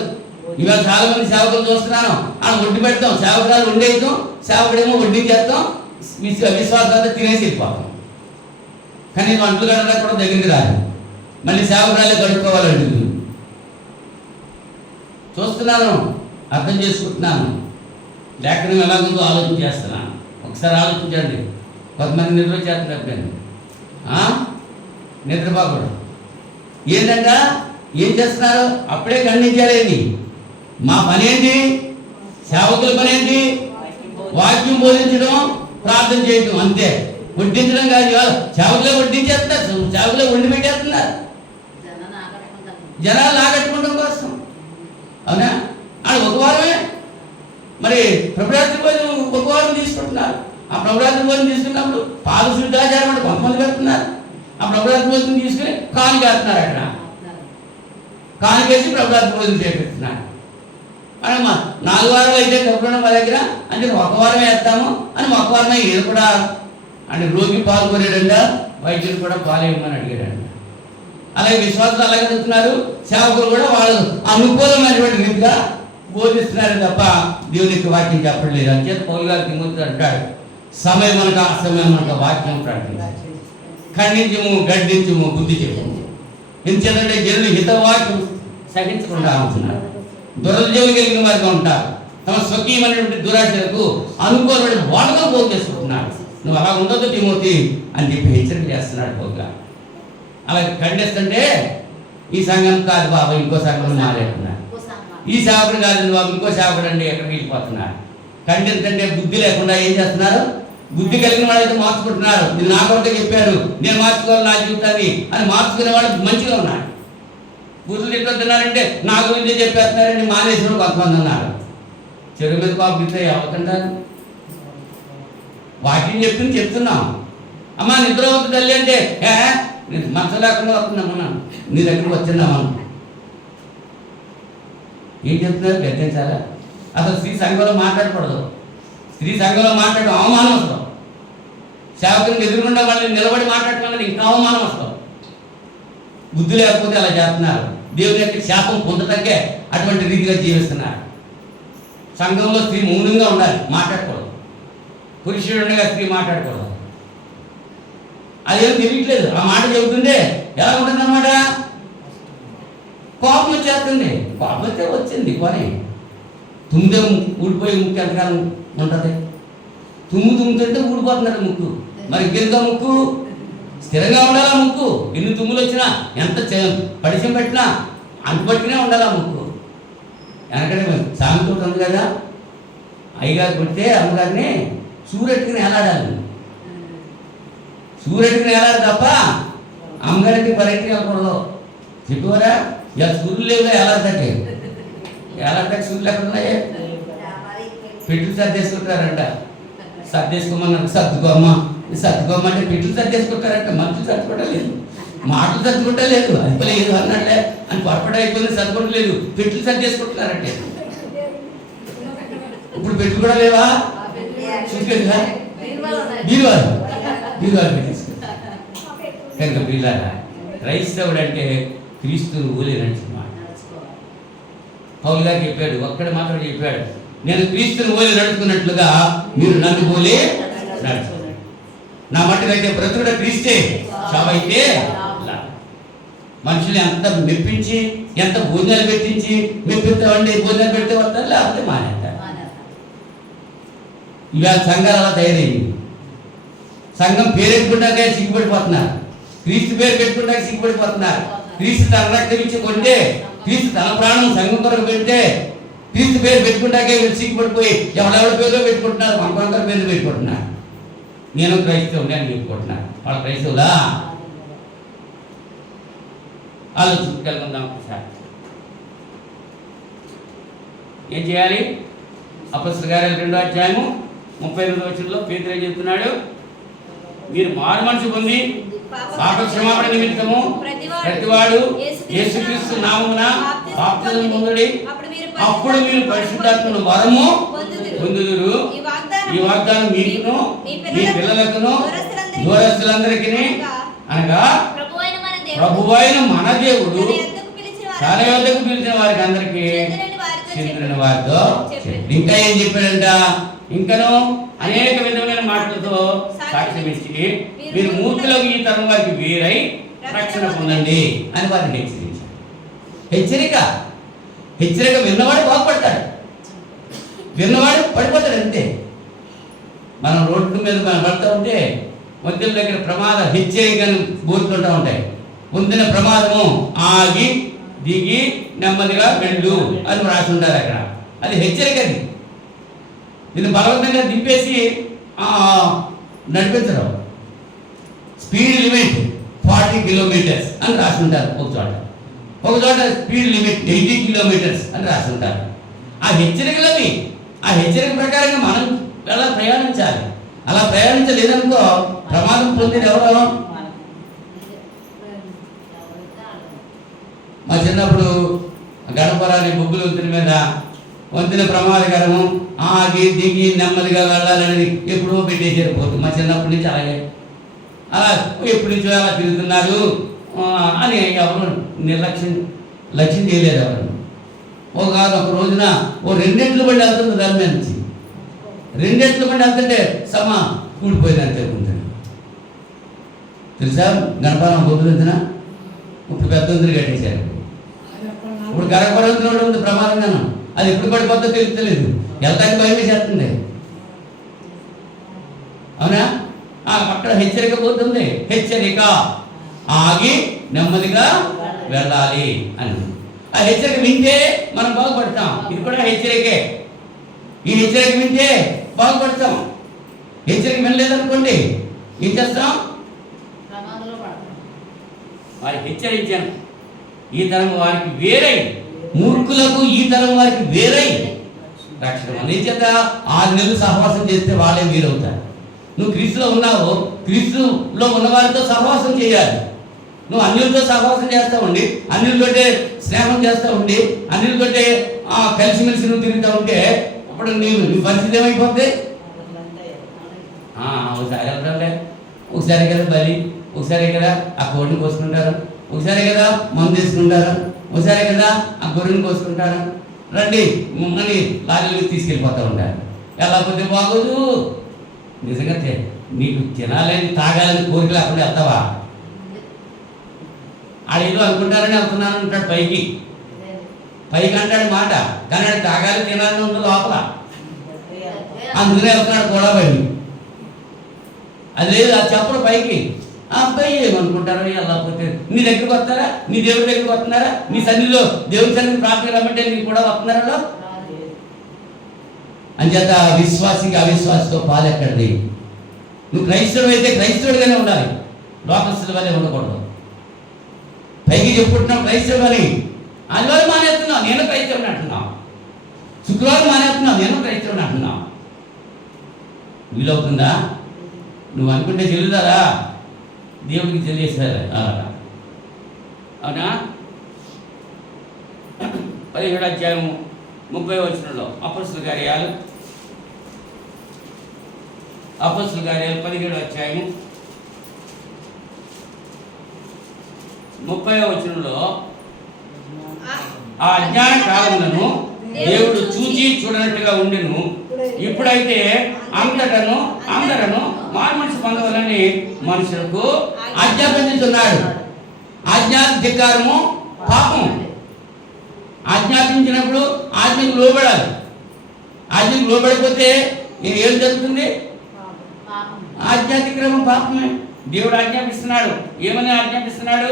ఇవాళ చాలా మంది సేవకులు చూస్తున్నాను, వండి పెడతాం, సేవకురాలు వండేస్తాం, సేవకుడేమో వడ్డించేస్తాం, విశ్వాసాలతో తినేసి వెళ్ళిపోతాం. కానీ వంటలు కడగడానికి కూడా దగ్గరికి రాదు, మళ్ళీ సేవకురాలే కడుక్కోవాలండి. చూస్తున్నాను, అర్థం చేసుకుంటున్నాను, లేఖనం ఎలాగుందో ఆలోచన చేస్తున్నాను. ఒకసారి ఆలోచించండి. కొంతమంది నిద్ర చేస్తున్నప్పుడు నిద్రపోకూడదు. ఏంటంట? ఏం చేస్తున్నారు? అప్పుడే ఖండించారేంటి? మా పని ఏంటి? సేవకుల పని ఏంటి? వాక్యం బోధించడం, ప్రార్థన చేయడం, అంతే. వడ్డించడం కాదు. సేవకులే వడ్డించేస్తున్నారు, సేవకులే వండి పెట్టేస్తున్నారు జనాలు ఆకట్టుకోవడం కోసం. అవునా? అది ఒక వారమే. మరి ప్రభురాత్రి భోజనం ఒక వారం తీసుకుంటున్నారు. ఆ ప్రభురాత్రి భోజనం తీసుకున్నప్పుడు పాలు శుద్ధాచారం అంటే కొంతమంది పెడుతున్నారు. ఆ ప్రభురాత్రి భోజనం తీసుకుని కానుక వేస్తున్నారు. అక్కడ కానుకేసి ప్రభురాత్రి భోజనం చేపిస్తున్నారు. అని 4 వారాలు అయితే కప్పుడం మా దగ్గర అంటే 1 వారం వేస్తాము అని 1 వారమే. ఇది కూడా అంటే రోగి పాలు కోరాడంట, వైద్యులు కూడా పాలు ఇవ్వమని అడిగాడంట. అలాగే విశ్వాసాలు అలాగే చెప్తున్నారు. సేవకులు కూడా వాళ్ళు అనుకూలమైనటువంటి రీతిగా బోధిస్తున్నారు తప్ప దేవునికి వాక్యం చెప్పట్లేదు. అంచేత పౌలు గారు తిమోతితో అంటాడు, సమయం అనక అసమయం అనక వాక్యం ప్రకటించు, ఖండించము, గడ్డించము, బుద్ధి చెప్పు. ఎందుకంటే జనులు హితవాక్యం సహించకుండా ఉంటున్నారు. దురదజీవులు కలిగిన వారిగా ఉంటారు. తమ స్వకీయమైనటువంటి దురాశలకు అనుకోని వాడుగా పోగు చేసుకుంటున్నారు. నువ్వు అలా ఉండదు తిమోతి అని చెప్పి హెచ్చరిక చేస్తున్నాడు పౌలు గారు. అలా ఖండిస్తుంటే ఈ సంఘం కాదు బాబా, ఇంకో సంఘం మారేస్తున్నారు. ఈ సేవకుడు కాదు బాబు, ఇంకో సేవకుడు అండి ఎక్కడికి వెళ్ళిపోతున్నారు. ఖండించంటే బుద్ధి లేకుండా ఏం చేస్తున్నారు? బుద్ధి కలిగిన వాళ్ళైతే మార్చుకుంటున్నారు. నేను నా కొరకే చెప్పారు, నేను మార్చుకోవాలి నా జీవితాన్ని అని మార్చుకునే వాళ్ళు మంచిగా ఉన్నారు. బుద్ధులు తిట్టుతున్నారంటే నా గురించి చెప్పేస్తున్నారండి మానేసిన కొంతమంది ఉన్నారు. చెరువు మీద పాపితే ఎవరికంటారు? వాక్యం చెప్తున్నాం. అమ్మ నిద్ర అవుతుంది తల్లి అంటే నేను మనసు లేకుండా వస్తున్నామన్నా, నీ దగ్గరికి వచ్చిందామన్నా. ఏం చెప్తున్నారు? గర్తించాలా? అసలు స్త్రీ సంఘంలో మాట్లాడకూడదు. స్త్రీ సంఘంలో మాట్లాడడం అవమానం వస్తాం. సేవకునికి ఎదురుకుండా వాళ్ళని నిలబడి మాట్లాడటం ఇంకా అవమానం వస్తాం. బుద్ధి లేకపోతే అలా చేస్తున్నారు. దేవుని యొక్క శాపం పొందటానికే అటువంటి రీతిగా జీవిస్తున్నారు. సంఘంలో స్త్రీ మౌనంగా ఉండాలి, మాట్లాడకూడదు. పురుషుడు ఉండగా స్త్రీ మాట్లాడకూడదు. అదేం తెలియట్లేదు. ఆ మాట చెబుతుంటే ఎలా ఉంటుంది అన్నమాట? కోపం వచ్చేస్తుంది. కోపం వస్తే వచ్చింది కొని. తుమ్మిదే ఊడిపోయి ముక్కు ఎంతకాలం ఉంటుంది? తుమ్ముతుంటే ఊడిపోతున్నారు ముక్కు. మరి ఇంకెంత ముక్కు స్థిరంగా ఉండాలా? ముక్కు ఎన్ని తుమ్ములు వచ్చినా, ఎంత పరిచయం పెట్టినా అంటుపట్టుకునే ఉండాలా ముక్కు. వెనకడే సామెత ఉంది కదా, అయ్యగారు కొడితే అమ్మగారిని సూరెట్టుకుని ఎలాడాలి. సూర్యుడికి నేలాడు తప్ప అమ్మగారికి పర్యటన వెళ్ళకూడదు. చెప్పారా? ఇలా సూర్యులు లేవుగా ఎలాడతాకి సూర్యులు ఎక్కడ ఉన్నాయి? పెట్టులు సర్దేసుకుంటారంట. సర్దేసుకోమన్నారు. సర్దుకోమ్మ అంటే పెట్టులు సర్దేసుకుంటారంట. మనుషులు సర్దుకోవటలేదు, మాటలు సర్దుకోవటలేదు. అది లేదు అన్నట్లే అని పొరపాటు అయిపోయింది. సర్దుకోవట్లేదు, పెట్టులు సర్దేసుకుంటున్నారంటే. ఇప్పుడు పెట్టు కూడా లేవా? చూసుకోండి, బీరువాలు పెట్టేసుకుంటారు. కనుక పిల్లరా, క్రైస్తవుడు అంటే క్రీస్తుని ఊలి నడుచుకున్నాడు. పౌలు గారు చెప్పాడు, ఒక్కడు మాత్రం చెప్పాడు, నేను క్రీస్తుని ఊలి నడుచుకున్నట్లుగా మీరు నన్ను ఊలి నడుచుకున్నాడు. నా మట్టుకైతే బ్రతుకుడ క్రీస్తే, చావైతే మనుషులు ఎంత మెప్పించి, ఎంత భోజనాలు పెట్టించి మెప్పిస్తామండి. భోజనాలు పెడితే వస్తారు, లేకపోతే మానేస్తారు. ఇవాళ సంఘాలు అలా తయారైంది. సంఘం పేరెట్టుకుంటాకే సిగ్గుపడిపోతున్నారు. క్రీస్తు పేరు పెట్టుకుంటాక సిగ్గుపడిపోతున్నారు. క్రీస్తు తన రక్తం ఇచ్చి కొంటే, క్రీస్తు తన ప్రాణం సంఘం కొరకు పెడితే క్రీస్తు పేరు పెట్టుకుంటాకే సిగ్గుపడిపోయి ఎవరెవరి పేరులో పెట్టుకుంటున్నారు, మనకొందరు పేరు పెట్టుకుంటున్నారు. నేను క్రైస్తవుని అని చెప్పుకుంటున్నాను. వాళ్ళ క్రైస్తవులా? ఆలోచించుకెళ్తున్నాం ఒకసారి. ఏం చేయాలి? అపొస్తలుల కార్యాలు 2వ అధ్యాయము 38వ వచనంలో పేతురు ఏం చెప్తున్నాడు? మీరు మారు మనసు పొంది పాప క్షమాపణ నిమిత్తము ప్రతివాడు యేసుక్రీస్తు నామమున బాప్తిస్మం పొందుడి, అప్పుడు మీరు పరిశుద్ధాత్మను వరము పొందుదురు. ఈ వాగ్దానం మీకును మీ పిల్లలకును దూరస్తులందరికీ, అనగా ప్రభువైన మన దేవుడు తన యొద్దకు పిలిచిన వారికి అందరికీ చెందిన వారితో. ఇంకా ఏం చెప్పాడంట? ఇంకను అనేక విధమైన మాటలతో సాక్ష్యం ఇచ్చి మీరు మూర్ఖులకు ఈ తరం వారికి వేరై రక్షణ పొందండి అని వారిని హెచ్చరించారు. హెచ్చరిక విన్నవాడు బాగుపడతాడు, విన్నవాడు పడిపోతాడు. అంతే. మనం రోడ్డు మీద మనం పడుతూ ఉంటే మధ్యల దగ్గర ప్రమాద హెచ్చరికను బోర్డుతుంటూ ఉంటాయి. పొందిన ప్రమాదము ఆగి దిగి నెమ్మదిగా వెళ్ళు అని రాసి ఉంటారు అక్కడ. అది హెచ్చరిక. అది దీన్ని బలవంతంగా దింపేసి నడిపించడం. స్పీడ్ లిమిట్ 40 కిలోమీటర్స్ అని రాసి ఉంటారు ఒక చోట స్పీడ్ లిమిట్ 80 కిలోమీటర్స్ అని రాసి ఉంటారు. ఆ హెచ్చరికలవి, ఆ హెచ్చరిక ప్రకారంగా మనం ఎలా ప్రయాణించాలి. అలా ప్రయాణించలేదనుకో ప్రమాదం పొందేది ఎవరో. మా చిన్నప్పుడు గణపరాని బొగ్గుల వంతెన మీద వంతెన ప్రమాదకరము, ఆగి దిగి నెమ్మదిగా వెళ్ళాలని ఎప్పుడో పెట్టేసారు పోతు. మా చిన్నప్పటి నుంచి అలాగే అలా ఎప్పటి నుంచో అలా తిరుగుతున్నారు అని ఎవరు లక్ష్యం చేయలేదు. ఎవరు ఒక రోజున 2 ఎడ్ల బండి వెళ్తుంది దాని మీద నుంచి. 2 ఎడ్ల బండి వెళ్తుంటే కూడిపోయింది అంతే ఉంటుంది. తెలుసా గణపాలం బొద్దున ఇప్పుడు పెద్ద వంతులు కట్టేశారు. ఇప్పుడు గర్భపడంతో ఉంది ప్రమాదంగాను. అది ఎప్పుడు పడిపోతుందో తెలుస్తలేదు. వెళ్తానికి భయం చేస్తుంది. అవునా? అక్కడ హెచ్చరిక పోతుంది. హెచ్చరిక, ఆగి నెమ్మదిగా వెళ్ళాలి అని. ఆ హెచ్చరిక వింటే మనం బాగుపడతాం. ఇది కూడా హెచ్చరికే. ఈ హెచ్చరిక వింటే బాగుపడతాం. హెచ్చరిక వినలేదనుకోండి ఏం చేస్తాం? వారికి హెచ్చరించాను, ఈ తరం వారికి వేరై, మూర్ఖులకు ఈ తరం వారికి వేరై రక్షణ. నీ చేత 6 నెలలు సహవాసం చేస్తే వాళ్ళే వీరవుతారు. నువ్వు క్రీస్తులో ఉన్నావు, క్రీస్తులో ఉన్నవారితో సహవాసం చేయాలి. నువ్వు అన్యులతో సహవాసం చేస్తూ ఉండి, అన్యులతోటే స్నేహం చేస్తూ ఉండి, అన్యులతోటే కలిసిమెలిసి నువ్వు తిరుగుతూ ఉంటే అప్పుడు నీ పరిస్థితి ఏమైపోద్ది? ఒకసారి వెళ్తాంలే, ఒకసారి కదా బలి, ఒకసారి కదా ఆ కోడిని కోసుకుంటారు, ఒకసారి కదా మందు తీసుకుంటారు, ఒకసారి కదా ఆ గొర్రెని కోసుకుంటారు, రండి మమ్మల్ని లారీలకు తీసుకెళ్ళిపోతూ ఉంటారు. వెళ్ళకపోతే బాగోదు. నిజంగా నీకు తినాలని తాగాలని కోరిక లేకుండా వెళ్తావా? ఆడేదో అనుకుంటారని వెళ్తున్నాను అంటాడు పైకి అంటాడు మాట, కానీ ఆడు తాగాలి తినాలని ఉంది లోపల. అందుకనే వెళ్తున్నాడు కూడా బయట. అది లేదు, అది చెప్పడు పైకి. ఆ అబ్బాయి ఏమనుకుంటారో వెళ్ళకపోతే నీ దగ్గరికి వస్తారా? నీ దేవుడి దగ్గరికి వస్తున్నారా? నీ సన్నిధిలో దేవుడి సన్నిధి ప్రార్థన రమ్మంటే నీకు కూడా వస్తున్నారా? అంచేత విశ్వాసికి అవిశ్వాసతో పాలు ఎక్కడిది? నువ్వు క్రైస్తవుడు అయితే క్రైస్తవుడిగానే ఉండాలి, లోకస్తుల వల్లే ఉండకూడదు. పైకి చెప్పుకుంటున్నావు క్రైస్తవుడు అని, ఆదివారం మానేస్తున్నావు, నేను క్రైస్తవుని అంటున్నావు. శుక్రవారం మానేస్తున్నావు, నేను క్రైస్తవుని అంటున్నావు. వీలవుతుందా? నువ్వు అనుకుంటే చెల్లుతారా? దేవుడికి తెలియస్తారు అలాగా. అవునా? 17వ అధ్యాయము 30వ వచనంలో అపొస్తలుల కార్యాలు 17వ అధ్యాయము 30వ వచనంలో ఆ అజ్ఞాన కాలములను దేవుడు చూచి చూడనట్టుగా ఉండెను. ఇప్పుడైతే అందరను మారుమనసు పొందవాలని మనుషులకు ఆజ్ఞాపించుతున్నాడు. ఆజ్ఞాధికారము పాపం. ఆజ్ఞాపించినప్పుడు ఆజ్ఞకు లోబడాలి. ఆజ్ఞకు లోబడిపోతే ఏం జరుగుతుంది? ఆజ్ఞాతిక్రమం పాపమే. దేవుడు ఆజ్ఞాపిస్తున్నాడు. ఏమని ఆజ్ఞాపిస్తున్నాడు?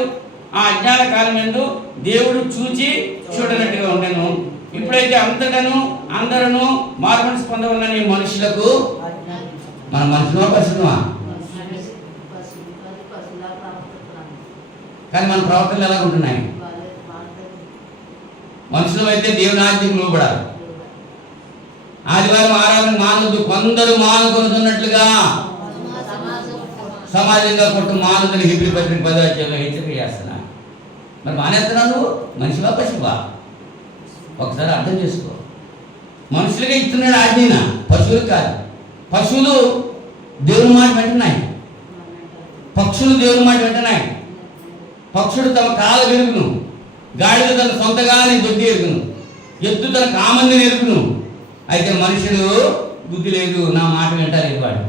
ఆ అజ్ఞాన కాలం యందు దేవుడు చూచి చూడనట్టుగా ఉండెను. ఇప్పుడైతే అందరూ మారుమనసు పొందవాలని మనుషులకు. మన మనుషులమా పశువులమా? కానీ మన ప్రవర్తనలు ఎలా ఉంటున్నాయి? మనుషులు అయితే దేవుని ఆజ్ఞకు లోబడాలి. ఆదివారం ఆరాధన మానవద్దు, కొందరు మానుకొనుతున్నట్లుగా సమాజంగా కొట్టు మానవుని హెబ్రీ పత్రిక 10వ అధ్యాయంలో హెచ్చరిక చేస్తున్నా. మరి మానేస్తున్నావు నువ్వు? మనిషివా పశువా? ఒకసారి అర్థం చేసుకో. మనుషులుగా ఇస్తున్నాడు ఆజ్ఞ, పశువులు కాదు. పశువులు దేవుని మాట వింటున్నాయి, పక్షులు దేవుని మాట వింటున్నాయి. పక్షుడు తమ కాల వెలుగును, గాడిద తన సొంతగానే దొడ్డి ఎరుగును, ఎద్దు తన కామంది ఎరుగును. అయితే మనుషుడు బుద్ధి లేదు, నా మాట వింటలేదు. వాడు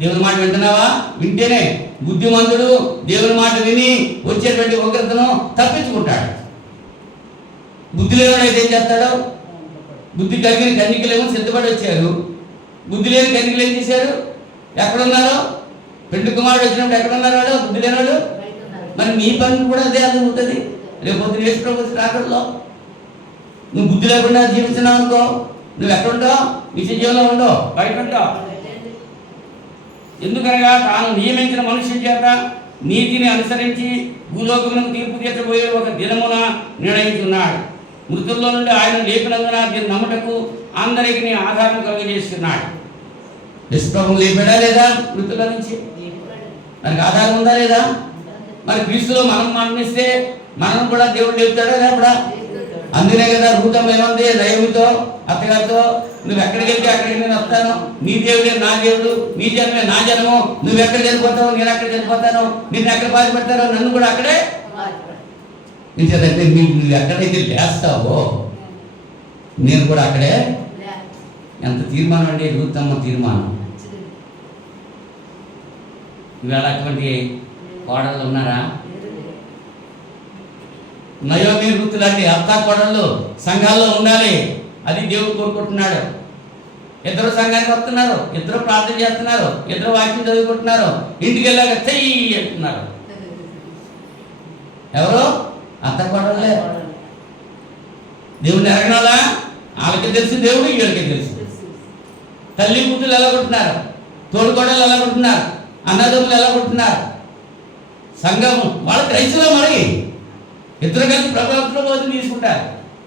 దేవుని మాట వింటున్నావా? వింటేనే బుద్ధిమంతుడు దేవుని మాట విని వచ్చేటువంటి ఉగ్రతను తప్పించుకుంటాడు. బుద్ధి లేనివాడైతే ఏం చేస్తాడు? బుద్ధి కలిగిన కన్నికలేమో సిద్ధపడి వచ్చారు, బుద్ధి లేని కన్నికలు ఏం చేశారు? ఎక్కడున్నారో? పెండు కుమారుడు వచ్చినప్పుడు ఎక్కడున్నారు వాడు? బుద్ధి లేనివాడు. మరి నీ పని కూడా అదే అర్థమవుతుంది. రేపు పొద్దున యేసు ప్రభువు రాకడలో నువ్వు బుద్ధి లేకుండా జీవిస్తున్నావు అనుకో, నువ్వు ఎక్కడుంటావు? నిత్య జీవంలో ఉండవు, బయట ఉంటావు. ఎందుకనగా తాను నియమించిన మనుష్యుల చేత నీతిని అనుసరించి భూలోకములకు తీర్పు తీర్చబోయే ఒక దినమున నిర్ణయించున్నాడు. మృతుల్లో నుండి ఆయన లేపినందున దీన్ని నమ్ముటకు అందరికీ ఆధారం కలిగజేస్తున్నాడు. యేసుప్రభువు లేపాడా లేదా? మృతుల నుంచి మనకి ఆధారం ఉందా లేదా? మరి క్రీస్తులో మనం మరణిస్తే మనం కూడా దేవుడు లేపుతాడా లేపడా? అందునే కదా రూతం ఏముంది? దైవంతో అత్తగారితో నువ్వు ఎక్కడికి వెళ్తే అక్కడికి నేను వస్తాను, నీ దేవుడే నా దేవుడు, నీ జన్మే నా జన్మం, నువ్వు ఎక్కడ చనిపోతావు నేను ఎక్కడ చనిపోతాను, నిన్ను ఎక్కడ బాధపెడతారో నన్ను కూడా అక్కడే. ఇంకేదంటే నువ్వు ఎక్కడైతే లేస్తావో నేను కూడా అక్కడే. ఎంత తీర్మానం అండి రూతమ్మ తీర్మానం. ఇవాళ అటువంటి కోడళ్ళు ఉన్నారా? నయోమి రూతు లాంటి అత్తా కోడళ్ళు సంఘాల్లో ఉండాలి. అది దేవుడు కోరుకుంటున్నాడు. ఇద్దరు సంఘానికి వస్తున్నారు, ఇద్దరు ప్రార్థన చేస్తున్నారు, ఇద్దరు వాక్యం చదువుకుంటున్నారు, ఇంటికి వెళ్ళాక చెయ్యి అంటున్నారు. ఎవరు? అత్త కోడళ్ళే. దేవుడిని ఎరగనాలా? వాళ్ళకి తెలుసు, దేవుడు వీళ్ళకి తెలుసు. తల్లి కూతురు ఎలా కొట్టున్నారు, తోడుకోడలు ఎలా కొట్టున్నారు, అన్నదమ్ములు ఎలా కొట్టున్నారు. సంఘం వాళ్ళ క్రైస్తులో మరి ఇద్దరు కలిసి ప్రభుత్వంలో భోజనం తీసుకుంటారు.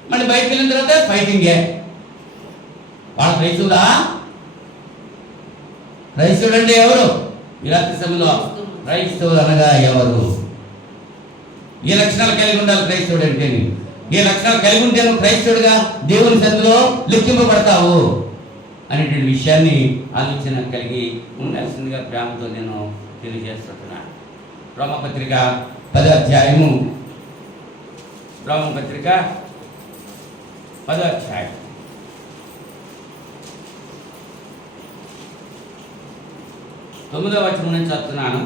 మళ్ళీ బయటకు వెళ్ళిన తర్వాత ఫైటింగే. వాళ్ళ క్రైస్తువులా? క్రైస్తువుడు అంటే ఎవరు? ఈ రాత్రి సమయంలో క్రైస్తవులు అనగా ఎవరు? ఈ లక్షణాలు కలిగి ఉండాలి క్రైస్తవుడు అంటే. ఈ లక్షణాలు కలిగి ఉంటే నువ్వు క్రైస్తవుడిగా దేవుని సన్నిధిలో లెక్కింపబడతావు అనేటువంటి విషయాన్ని ఆలోచన కలిగి ఉండాల్సిందిగా ప్రేమతో నేను తెలియజేస్తున్నాను. రోమపత్రిక 10వ అధ్యాయము, రోమపత్రిక 10వ అధ్యాయం 9వ వచనం నుంచి చదువుతున్నాను.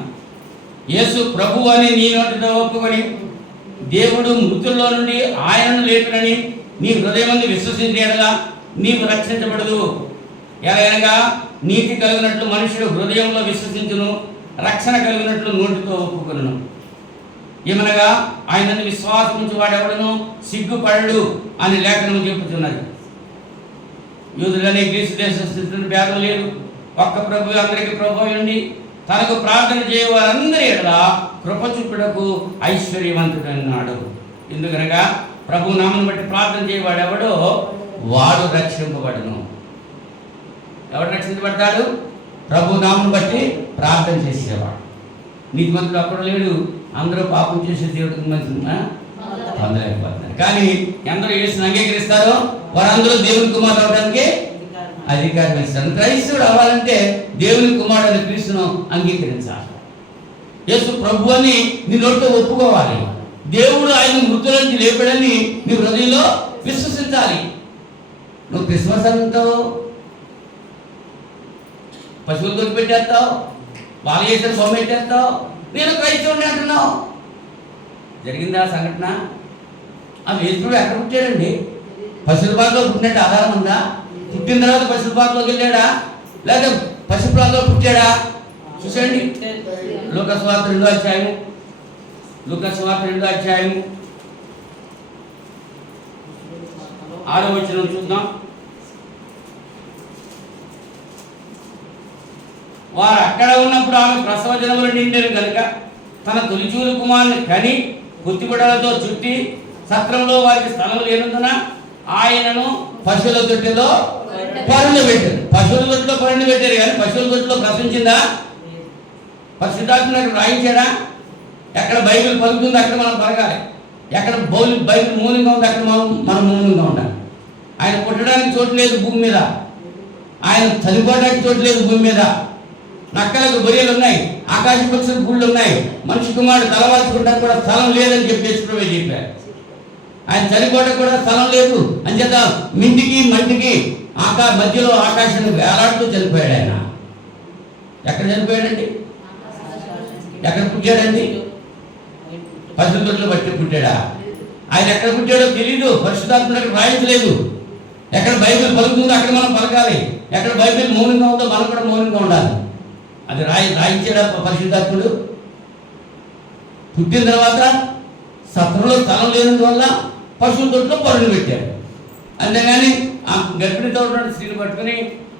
యేసు ప్రభువు అని నీ నోటితో ఒప్పుకొని దేవుడు మృతుల్లో నుండి ఆయనను లేపినని నీ హృదయమందు విశ్వసించే యెడల నీవు రక్షించబడదు. ఎలాగనగా నీతి కలిగినట్లు మనుషుడు హృదయంలో విశ్వసించును, రక్షణ కలిగినట్లు నోటితో ఒప్పుకొనును. ఏమనగా ఆయనను విశ్వాసముంచు వాడెవడను సిగ్గుపడడు అని లేఖనం చెప్పుతున్నది. యూదులనే గ్రీసు దేశస్థితులను భేదం లేదు. ఒక్క ప్రభు అందరికీ ప్రభు ఉండి తనకు ప్రార్థన చేయవారందరి ఎడల కృప చూపుటకు ఐశ్వర్యవంతుడన్నాడు. ఎందుకనగా ప్రభు నామను బట్టి ప్రార్థన చేయవాడెవడో వాడు రక్షింపబడును. ఎవడు రక్షించబడతాడు? ప్రభు నామను బట్టి ప్రార్థన చేసేవాడు. నీతిమంతుడు అక్కడ లేడు. అందరూ పాపం చేసే దేవుడికి పొందలేకపోతున్నారు. కానీ అందరూ యేసుని అంగీకరిస్తారో వారందరూ దేవుని కుమారుడు అవడానికి అధికారం ఇస్తారు. క్రైస్తవుడు అవ్వాలంటే దేవుని కుమారుడు క్రీస్తును అంగీకరించాలి. యేసు ప్రభు అని నీ నోటితో ఒప్పుకోవాలి. దేవుడు ఆయన మృతుల నుంచి లేపాడని నీ హృదయంలో విశ్వసించాలి. నువ్వు క్రిస్మస్ అంటావు, పశువులు దొరికి పెట్టేస్తావు, వాళ్ళు చేసిన బొమ్మ పెట్టేస్తావు, నేను క్రైస్తవుడిని అంటున్నావు. జరిగిందా సంఘటన? ఆ యేసు ఎక్కడ పుట్టాడండి? పశువుల బాధలో పుట్టినట్టు ఆధారం ఉందా? పుట్టిన తర్వాత పశువుల బాధలోకి వెళ్ళాడా లేదా పశువుల బాధలో పుట్టాడా? చూసండి, లూకా సువార్త 2వ అధ్యాయము, లూకా సువార్త 2వ అధ్యాయము 6వ వచనం చూద్దాం. వారు అక్కడ ఉన్నప్పుడు ఆమె ప్రసవ జనములు నిండారు కనుక తన తొలిచూలు కుమారుని కని పొత్తిగుడ్డలతో చుట్టి సత్రంలో వారికి స్థలం లేనందున ఆయనను పశువుల తొట్టిలో పరుండి పెట్టారు. పశువుల తొట్టిలో పరుండి పెట్టారు కానీ పశువుల తొట్టిలో ప్రశ్నించిందా? పరిశుద్ధాత్మ రాయించాడా? ఎక్కడ బైబిల్ పలుకుతుందో అక్కడ మనం పలకాలి. ఎక్కడ బైబిల్ మౌనంగా ఉంది అక్కడ మనం మౌనంగా ఉండాలి. ఆయన పుట్టడానికి చోటు లేదు భూమి మీద, ఆయన చనిపోవడానికి చోటు లేదు భూమి మీద. నక్కలకు బొరియలు ఉన్నాయి, ఆకాశ పక్షులకు గుళ్ళు ఉన్నాయి, మనిషి కుమారుడు తలవాల్చుకుంటానికి కూడా స్థలం లేదని చెప్పేసి చెప్పారు. ఆయన చనిపోవడానికి కూడా స్థలం లేదు. అంచేత మింటికి మంటికి మధ్యలో ఆకాశాన్ని వేలాడుతూ చనిపోయాడు. ఆయన ఎక్కడ చనిపోయాడండి? ఎక్కడ పుట్టాడండి? పశువుల తొట్టిలో బట్టి పుట్టాడా? ఆయన ఎక్కడ పుట్టాడో తెలీదు, పరిశుద్ధాత్మకు రాయించలేదు. ఎక్కడ బైబిల్ పలుకుతుందో అక్కడ మనం పలకాలి. ఎక్కడ బైబిల్ మౌనంగా ఉందో మనం కూడా మౌనంగా ఉండాలి. అది రాయించాడా పరిశుద్ధాత్ముడు? పుట్టిన తర్వాత సత్రంలో స్థలం లేనందువల్ల పశువుల తొట్టిలో పరులు పెట్టాడు. అంతేగాని ఆ గర్భిణితో ఉన్న స్త్రీని పట్టుకుని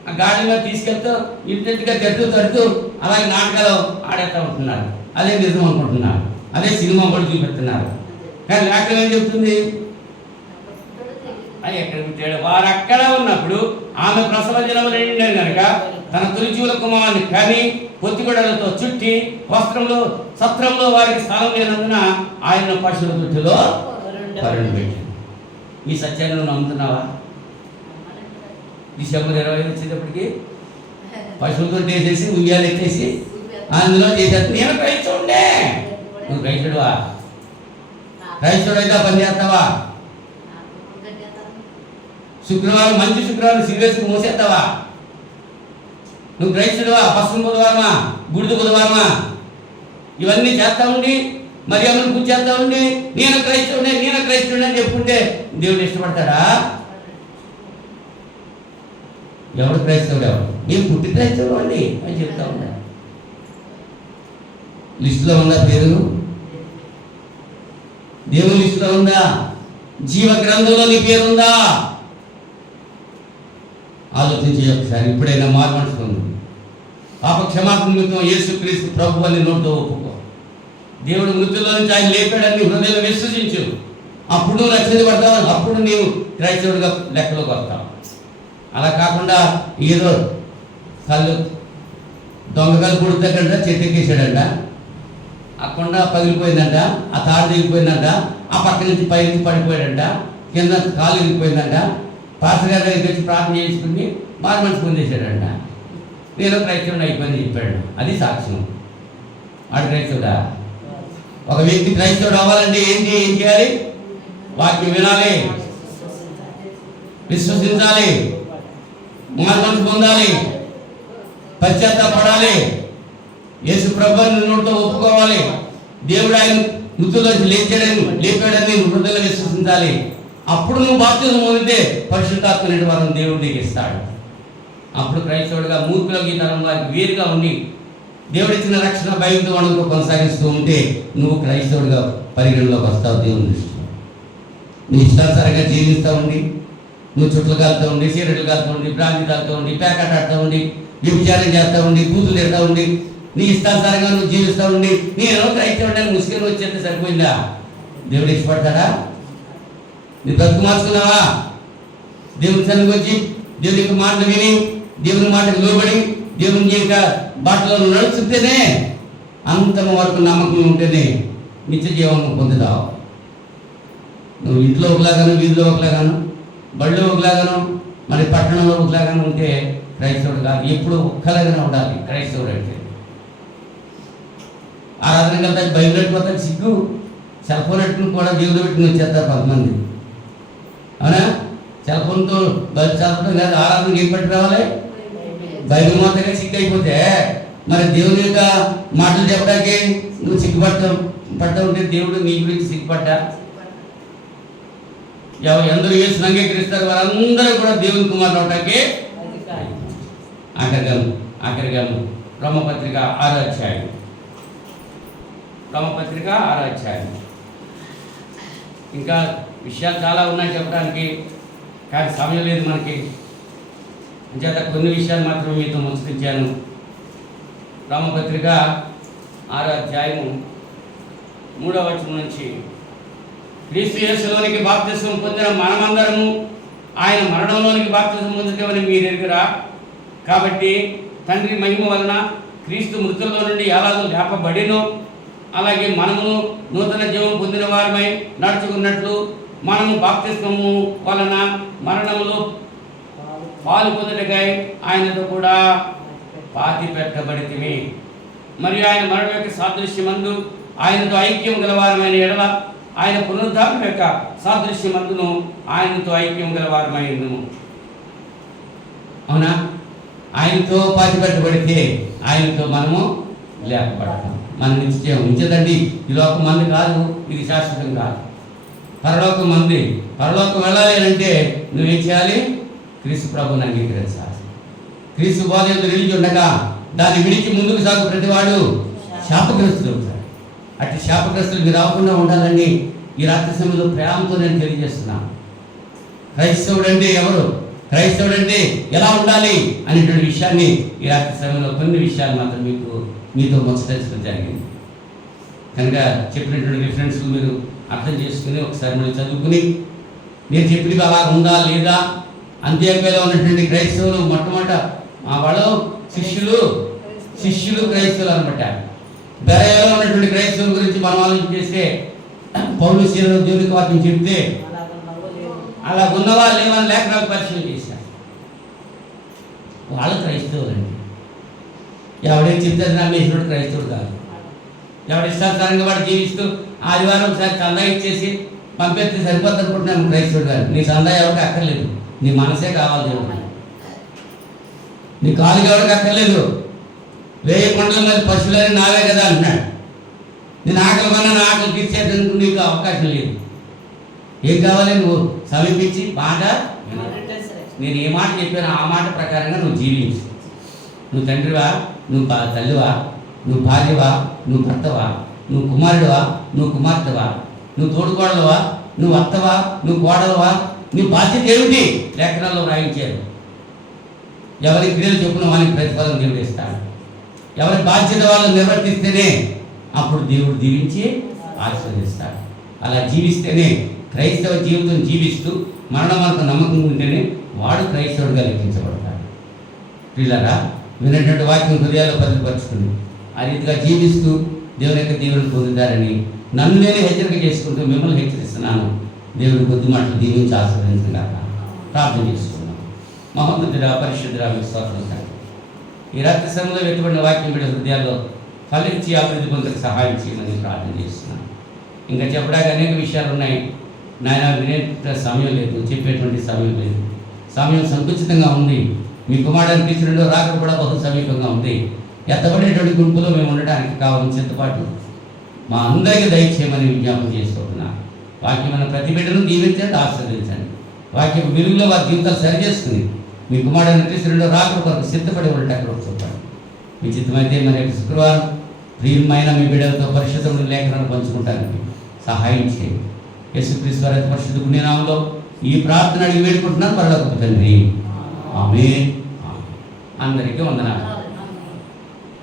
ఆ గాడి మీద తీసుకెళ్తూ ఇంటింటిగా తడుతూ అలాగే నాటకాలు ఆడేస్తూ ఉంటున్నారు. అదే నిజం అనుకుంటున్నారు, అదే సినిమా కూడా చూపెడుతున్నారు. కానీ లేఖనం ఏం చెప్తుంది? అది ఎక్కడ పుట్టాడు? వారు అక్కడ ఉన్నప్పుడు ఆమె ప్రసవ జనములు నిండారు కనుక తన తొలిచూల కుమారుని కని పొత్తిగుడ్డలతో చుట్టి సత్రంలో వారికి స్థలం లేనందున ఆయన పశువుల తొట్టిలో పరుండి పెట్టాడు. ఈ సత్యాన్ని నువ్వు నమ్ముతున్నావా? డిసెంబర్ 25 వచ్చేటప్పటికి పశువులతో వేసేసి ఉయ్యాలు ఎత్తేసి అందులో చేసేది. నేను క్రైస్తవుడే. నువ్వు క్రైస్తవుడువా? క్రైస్తవుడు అయితే పని చేస్తావా? శుక్రవారం మంచి శుక్రవారం సీరియస్గా మోసేస్తావా? నువ్వు క్రైస్తవుడువా? పశ్చిమ బుధవారమా, బుడిద బుధవారమా, ఇవన్నీ చేస్తా ఉండి మరి అమ్మను పూజ చేస్తా ఉండి నేను క్రైస్తవుడే అని చెప్పుకుంటే దేవుడు ఇష్టపడతాడా? ఎవడు క్రైస్తవుడు? ఎవడు? నేను పుట్టి క్రైస్తవుడు అండి అని చెప్తా ఉన్నా. లిస్టులో ఉందా పేరు? దేవుని లిస్టులో ఉందా? జీవ గ్రంథంలో నీ పేరుందా? ఆలోచించి ఒకసారి ఇప్పుడైనా మారు మనసుకుంది. పాప క్షమాపణ నిమిత్తం యేసుక్రీస్తు ప్రభు అని నోటితో ఒప్పుకో. దేవుడు మృతుల్లో నుంచి ఆయన లేపాడని హృదయంలో విశ్వసించు. అప్పుడు నువ్వు రక్షించబడతావు, అప్పుడు నీవు క్రైస్తవుడిగా లెక్కలోకి వస్తావు. అలా కాకుండా ఏదో కళ్ళు దొంగకాలు పుడుతాడంట, చెట్టు ఎక్కేసాడంట, ఆ కొండ పగిలిపోయిందంట, ఆ తాడు దిగిపోయిందంట, ఆ పక్క నుంచి పైకి పడిపోయాడంట, కింద కాలు విరిగిపోయిందంట, పాస్టర్ గారి దగ్గరికి వచ్చి ప్రార్థన చేసుకుని మారు మనసు పొందేశాడంట. నేను క్రైస్తవుడు అయిపోయింది చెప్పాడు. అది సాక్ష్యం. వాడు క్రైస్తవుడా? ఒక వ్యక్తి క్రైస్తవుడు అవ్వాలంటే ఏం చేయాలి? వాక్యం వినాలి, విశ్వసించాలి, మారు మనసు పొందాలి, పశ్చాత్తాపడాలి, యేసు ప్రభువుని నోటితో ఒప్పుకోవాలి, దేవుడు ఆయన మృతుల్లోంచి లేపాడని హృదయంలో విశ్వసించాలి. అప్పుడు నువ్వు బాప్తిజం పొందితే పరిశుద్ధాత్మ వరం దేవుడు నీకు ఇస్తాడు. అప్పుడు క్రైస్తవుడిగా మూర్ఖులకి తరం వారికి వేరుగా ఉండి దేవుడు ఇచ్చిన రక్షణ భయంతో వణుకు కొనసాగిస్తూ ఉంటే నువ్వు క్రైస్తవుడిగా పరిగణలోకి వస్తావు. దేవుని దృష్టిలో నీ ఇష్టానుసారంగా జీవిస్తూ ఉండి నువ్వు చుట్లు కాలుతూ ఉండి, సీరట్లు కాలుతూ ఉండి, బ్రాంతి తాగుతూ ఉండి, ప్యాకెట్ ఆడుతూ ఉండి, వ్యభిచారం చేస్తూ ఉండి, కూతులు తిడతా ఉండి, నీ ఇష్టానుసారంగా నువ్వు జీవిస్తూ ఉండి నేను క్రైస్తవుడిని ముస్లిం వచ్చేస్తే సరిపోయిందా? దేవుడు ఇష్టపడతాడా? నీ బ్రతుకు మార్చుకున్నావా? దేవుని సన్నిధికి వచ్చి దేవుని యొక్క మాటలు విని దేవుని మాటకు లోబడి దేవుని యొక్క బాటలో నడుస్తుంటేనే అంతమ వరకు నమ్మకం ఉంటేనే నిత్య జీవనం పొందుతావు. నువ్వు ఇంట్లో ఒకలాగాను, వీధిలో ఒకలాగాను, బడిలో ఒకలాగాను, మరి పట్టణంలో ఒకలాగాను ఉంటే క్రైస్తవుడు కాదు. ఎప్పుడు ఒక్కలాగానే ఉండాలి క్రైస్తవుడు అంటే. ఆరాధన కదా బయలు పెట్టుకోతాడు, సిగ్గు సెల్ ఫోన్ పెట్టుకుని కూడా దేవుడు పెట్టుకుని వచ్చేస్తారు కొంతమంది. అవునా? సెల్ ఫోన్తో బయలు చదవడం కాదు, ఆరాధనకి ఏం పట్టి రావాలి? బైబిల్ మాత్రమే సిగ్గు అయిపోతే మరి దేవుని యొక్క మాటలు చెప్పడానికి నువ్వు పడతా ఉంటే దేవుడు నీ గురించి సిగ్గుపడ్డా? ఎందరూ యేసుని అంగీకరిస్తారు వారందరూ కూడా దేవుని కుమారులు అవటానికి ఆఖరిగా రోమపత్రిక 6వ అధ్యాయం. రోమపత్రిక 6వ అధ్యాయం. ఇంకా విషయాలు చాలా ఉన్నాయి చెప్పడానికి, కానీ సమయం లేదు మనకి. అంచేత కొన్ని విషయాలు మాత్రం మీతో ముచ్చటించాను. రోమపత్రిక 6వ అధ్యాయము 3వ వచనం నుంచి, క్రీస్తు యేసులోనికి బాప్తిసం పొందిన మనమందరము ఆయన మరణంలోనికి బాప్తిసం పొందుతామని మీరు ఎరుగురా. కాబట్టి తండ్రి మహిమ వలన క్రీస్తు మృతుల్లో నుండి ఎలాగో లేపబడినో అలాగే మనము నూతన జీవం పొందిన వారమై నడుచుకున్నట్లు మనము బాప్తిస్మము వలన మరణములో పాలు పొందుటకై ఆయనతో కూడా పాతి పెట్టబడితిమి. మరియు ఆయన మరణం యొక్క సాదృశ్యమందు ఆయనతో ఐక్యం గలవారమైన ఎడల ఆయన పునరుద్ధానం యొక్క సాదృశ్యమందును ఆయనతో ఐక్యం గలవారమైనము. అవునా? ఆయనతో పాతి పెట్టబడితే ఆయనతో మనము లేపబడతాం. మన నిశ్చయం ఉంచదండి. ఈ లోకం మంది కాదు, ఇది శాశ్వతం కాదు. పరలోకం మంది. పరలోకం వెళ్ళాలి అంటే నువ్వేం చేయాలి? క్రీస్తు ప్రభువుని అంగీకరించాలి. క్రీస్తు బోధ నిలిచి ఉండగా దాన్ని విడిచి ముందుకు సాగు ప్రతివాడు శాపగ్రస్తులు అవుతాడు. అట్టి శాపగ్రస్తులు మీరు రాకుండా ఉండాలని ఈ రాత్రి సమయంలో ప్రేమతో నేను తెలియజేస్తున్నాను. క్రైస్తవుడు అంటే ఎవరు, క్రైస్తవుడు అంటే ఎలా ఉండాలి అనేటువంటి విషయాన్ని ఈ రాత్రి సమయంలో కొన్ని విషయాలు మాత్రం మీతో ముచ్చటించడం జరిగింది. కనుక చెప్పినటువంటి రిఫరెన్స్లు మీరు అర్థం చేసుకుని ఒకసారి మీరు చదువుకుని నేను చెప్పినవి అలా ఉందా లేదా. అంత్యోక్యలో ఉన్నటువంటి క్రైస్తవులు మొట్టమొదట వాళ్ళు శిష్యులు క్రైస్తవులు అనమాట. బెరయలో ఉన్నటువంటి క్రైస్తవుల గురించి మనం ఆలోచన చేస్తే పౌలు శీలలో దేవునికి వాక్యం చెప్తే అలా ఉన్నవా లేవని లేఖనాలు పరిశీలన చేశారు. వాళ్ళు క్రైస్తవులు అండి. ఎవడేం చెప్తే నమ్మేసినోడు క్రైస్తవుడు కాదు. ఎవడి ఇష్టానుసారంగా వాడు జీవిస్తూ ఆదివారం ఒకసారి చందా ఇచ్చేసి పంపిస్తే సరిపోతుంది అనుకుంటున్నాను. క్రైస్తవుడు గారు నీ చందా ఎవరికి అక్కర్లేదు, నీ మనసే కావాలి దేవుడు. నీ కాలు ఎవరికి అక్కర్లేదు. 1000 కొండల మీద పశువులని నావే కదా అంటున్నాడు. నేను ఆకలి కొన్నా నా ఆకలి తీర్చేందుకు నీకు అవకాశం లేదు. ఏం కావాలి? నువ్వు సమీపించి మాట నేను ఏ మాట చెప్పానో ఆ మాట ప్రకారంగా నువ్వు జీవించు. నువ్వు తండ్రివా, నువ్వు తల్లివా, నువ్వు భార్యవా, నువ్వు భర్తవా, నువ్వు కుమారుడివా, నువ్వు కుమార్తెవా, నువ్వు తోడుకోడలవా, నువ్వు అత్తవా, నువ్వు కోడలవా, నీ బాధ్యత ఏమిటి? లేఖనాల్లో రాయించారు. ఎవరి క్రియలు చొప్పున వానికి ప్రతిఫలం దేవుడు ఇస్తాడు. ఎవరి బాధ్యత వాళ్ళు నిర్వర్తిస్తేనే అప్పుడు దేవుడు దీవించి ఆశీర్వదిస్తాడు. అలా జీవిస్తేనే క్రైస్తవ జీవితం జీవిస్తూ మరణం మనకు నమ్మకం ఉంటేనే వాడు క్రైస్తవుడిగా లెక్కించబడతాడు. పిల్లరా, విన్నటువంటి వాక్యం హృదయాల్లో భద్రపరుచుకుని ఆ రీతిగా జీవిస్తూ దేవుని యొక్క దీవెనలు పొందుతారని నన్ను నేను హెచ్చరిక చేసుకుంటూ మిమ్మల్ని హెచ్చరిస్తున్నాను. దేవుడి కొద్ది మాటలు దీవించి ఆశీర్వదించగాక ప్రార్థన చేసుకున్నాను. మహోన్నతుడా, పరిశుద్ధుడా, మీకు స్తోత్రం తండ్రి. ఈ రాత్రి సమయంలో వెతుబడిన వాక్యం వీడి హృదయాల్లో ఫలించి అభివృద్ధి పొందకు సహాయం చేయమని ప్రార్థన చేస్తున్నాను. ఇంకా చెప్పడానికి అనేక విషయాలు ఉన్నాయి నాయన, వినే సమయం లేదు, చెప్పేటువంటి సమయం లేదు. సమయం సంకుచితంగా ఉంది. మీ కుమారుడిని తీసుకుని రాక కూడా బహు సమీపంగా ఉంది. ఎత్తబడేటువంటి గుంపులో మేము ఉండడానికి కావాలని సిద్ధపాటు మా అందరికీ దయచేయమని విజ్ఞాపన చేసుకుంటున్నా. వాక్యమైన ప్రతి బిడ్డను దీవించండి, ఆశీర్వదించండి. వాక్యం వెలుగులో వారి జీవితాలు సరిచేస్తుంది. మీ కుమారుడిని తీసుకుని రాక కొరకు సిద్ధపడి ఉండటానికి చూపండి. మీ చిత్తమైతే మరి శుక్రవారం ప్రియమైన మీ బిడ్డలతో పరిశుద్ధమైన లేఖనాలు పంచుకుంటానికి సహాయం చేయండి. యేసుక్రీస్తు వారి పరిశుద్ధ పుణ్యనామంలో ఈ ప్రార్థన అడిగి వేడుకుంటున్నాను పరలోకపు తండ్రి. ఆమేన్. అందరికీ వందనాలు.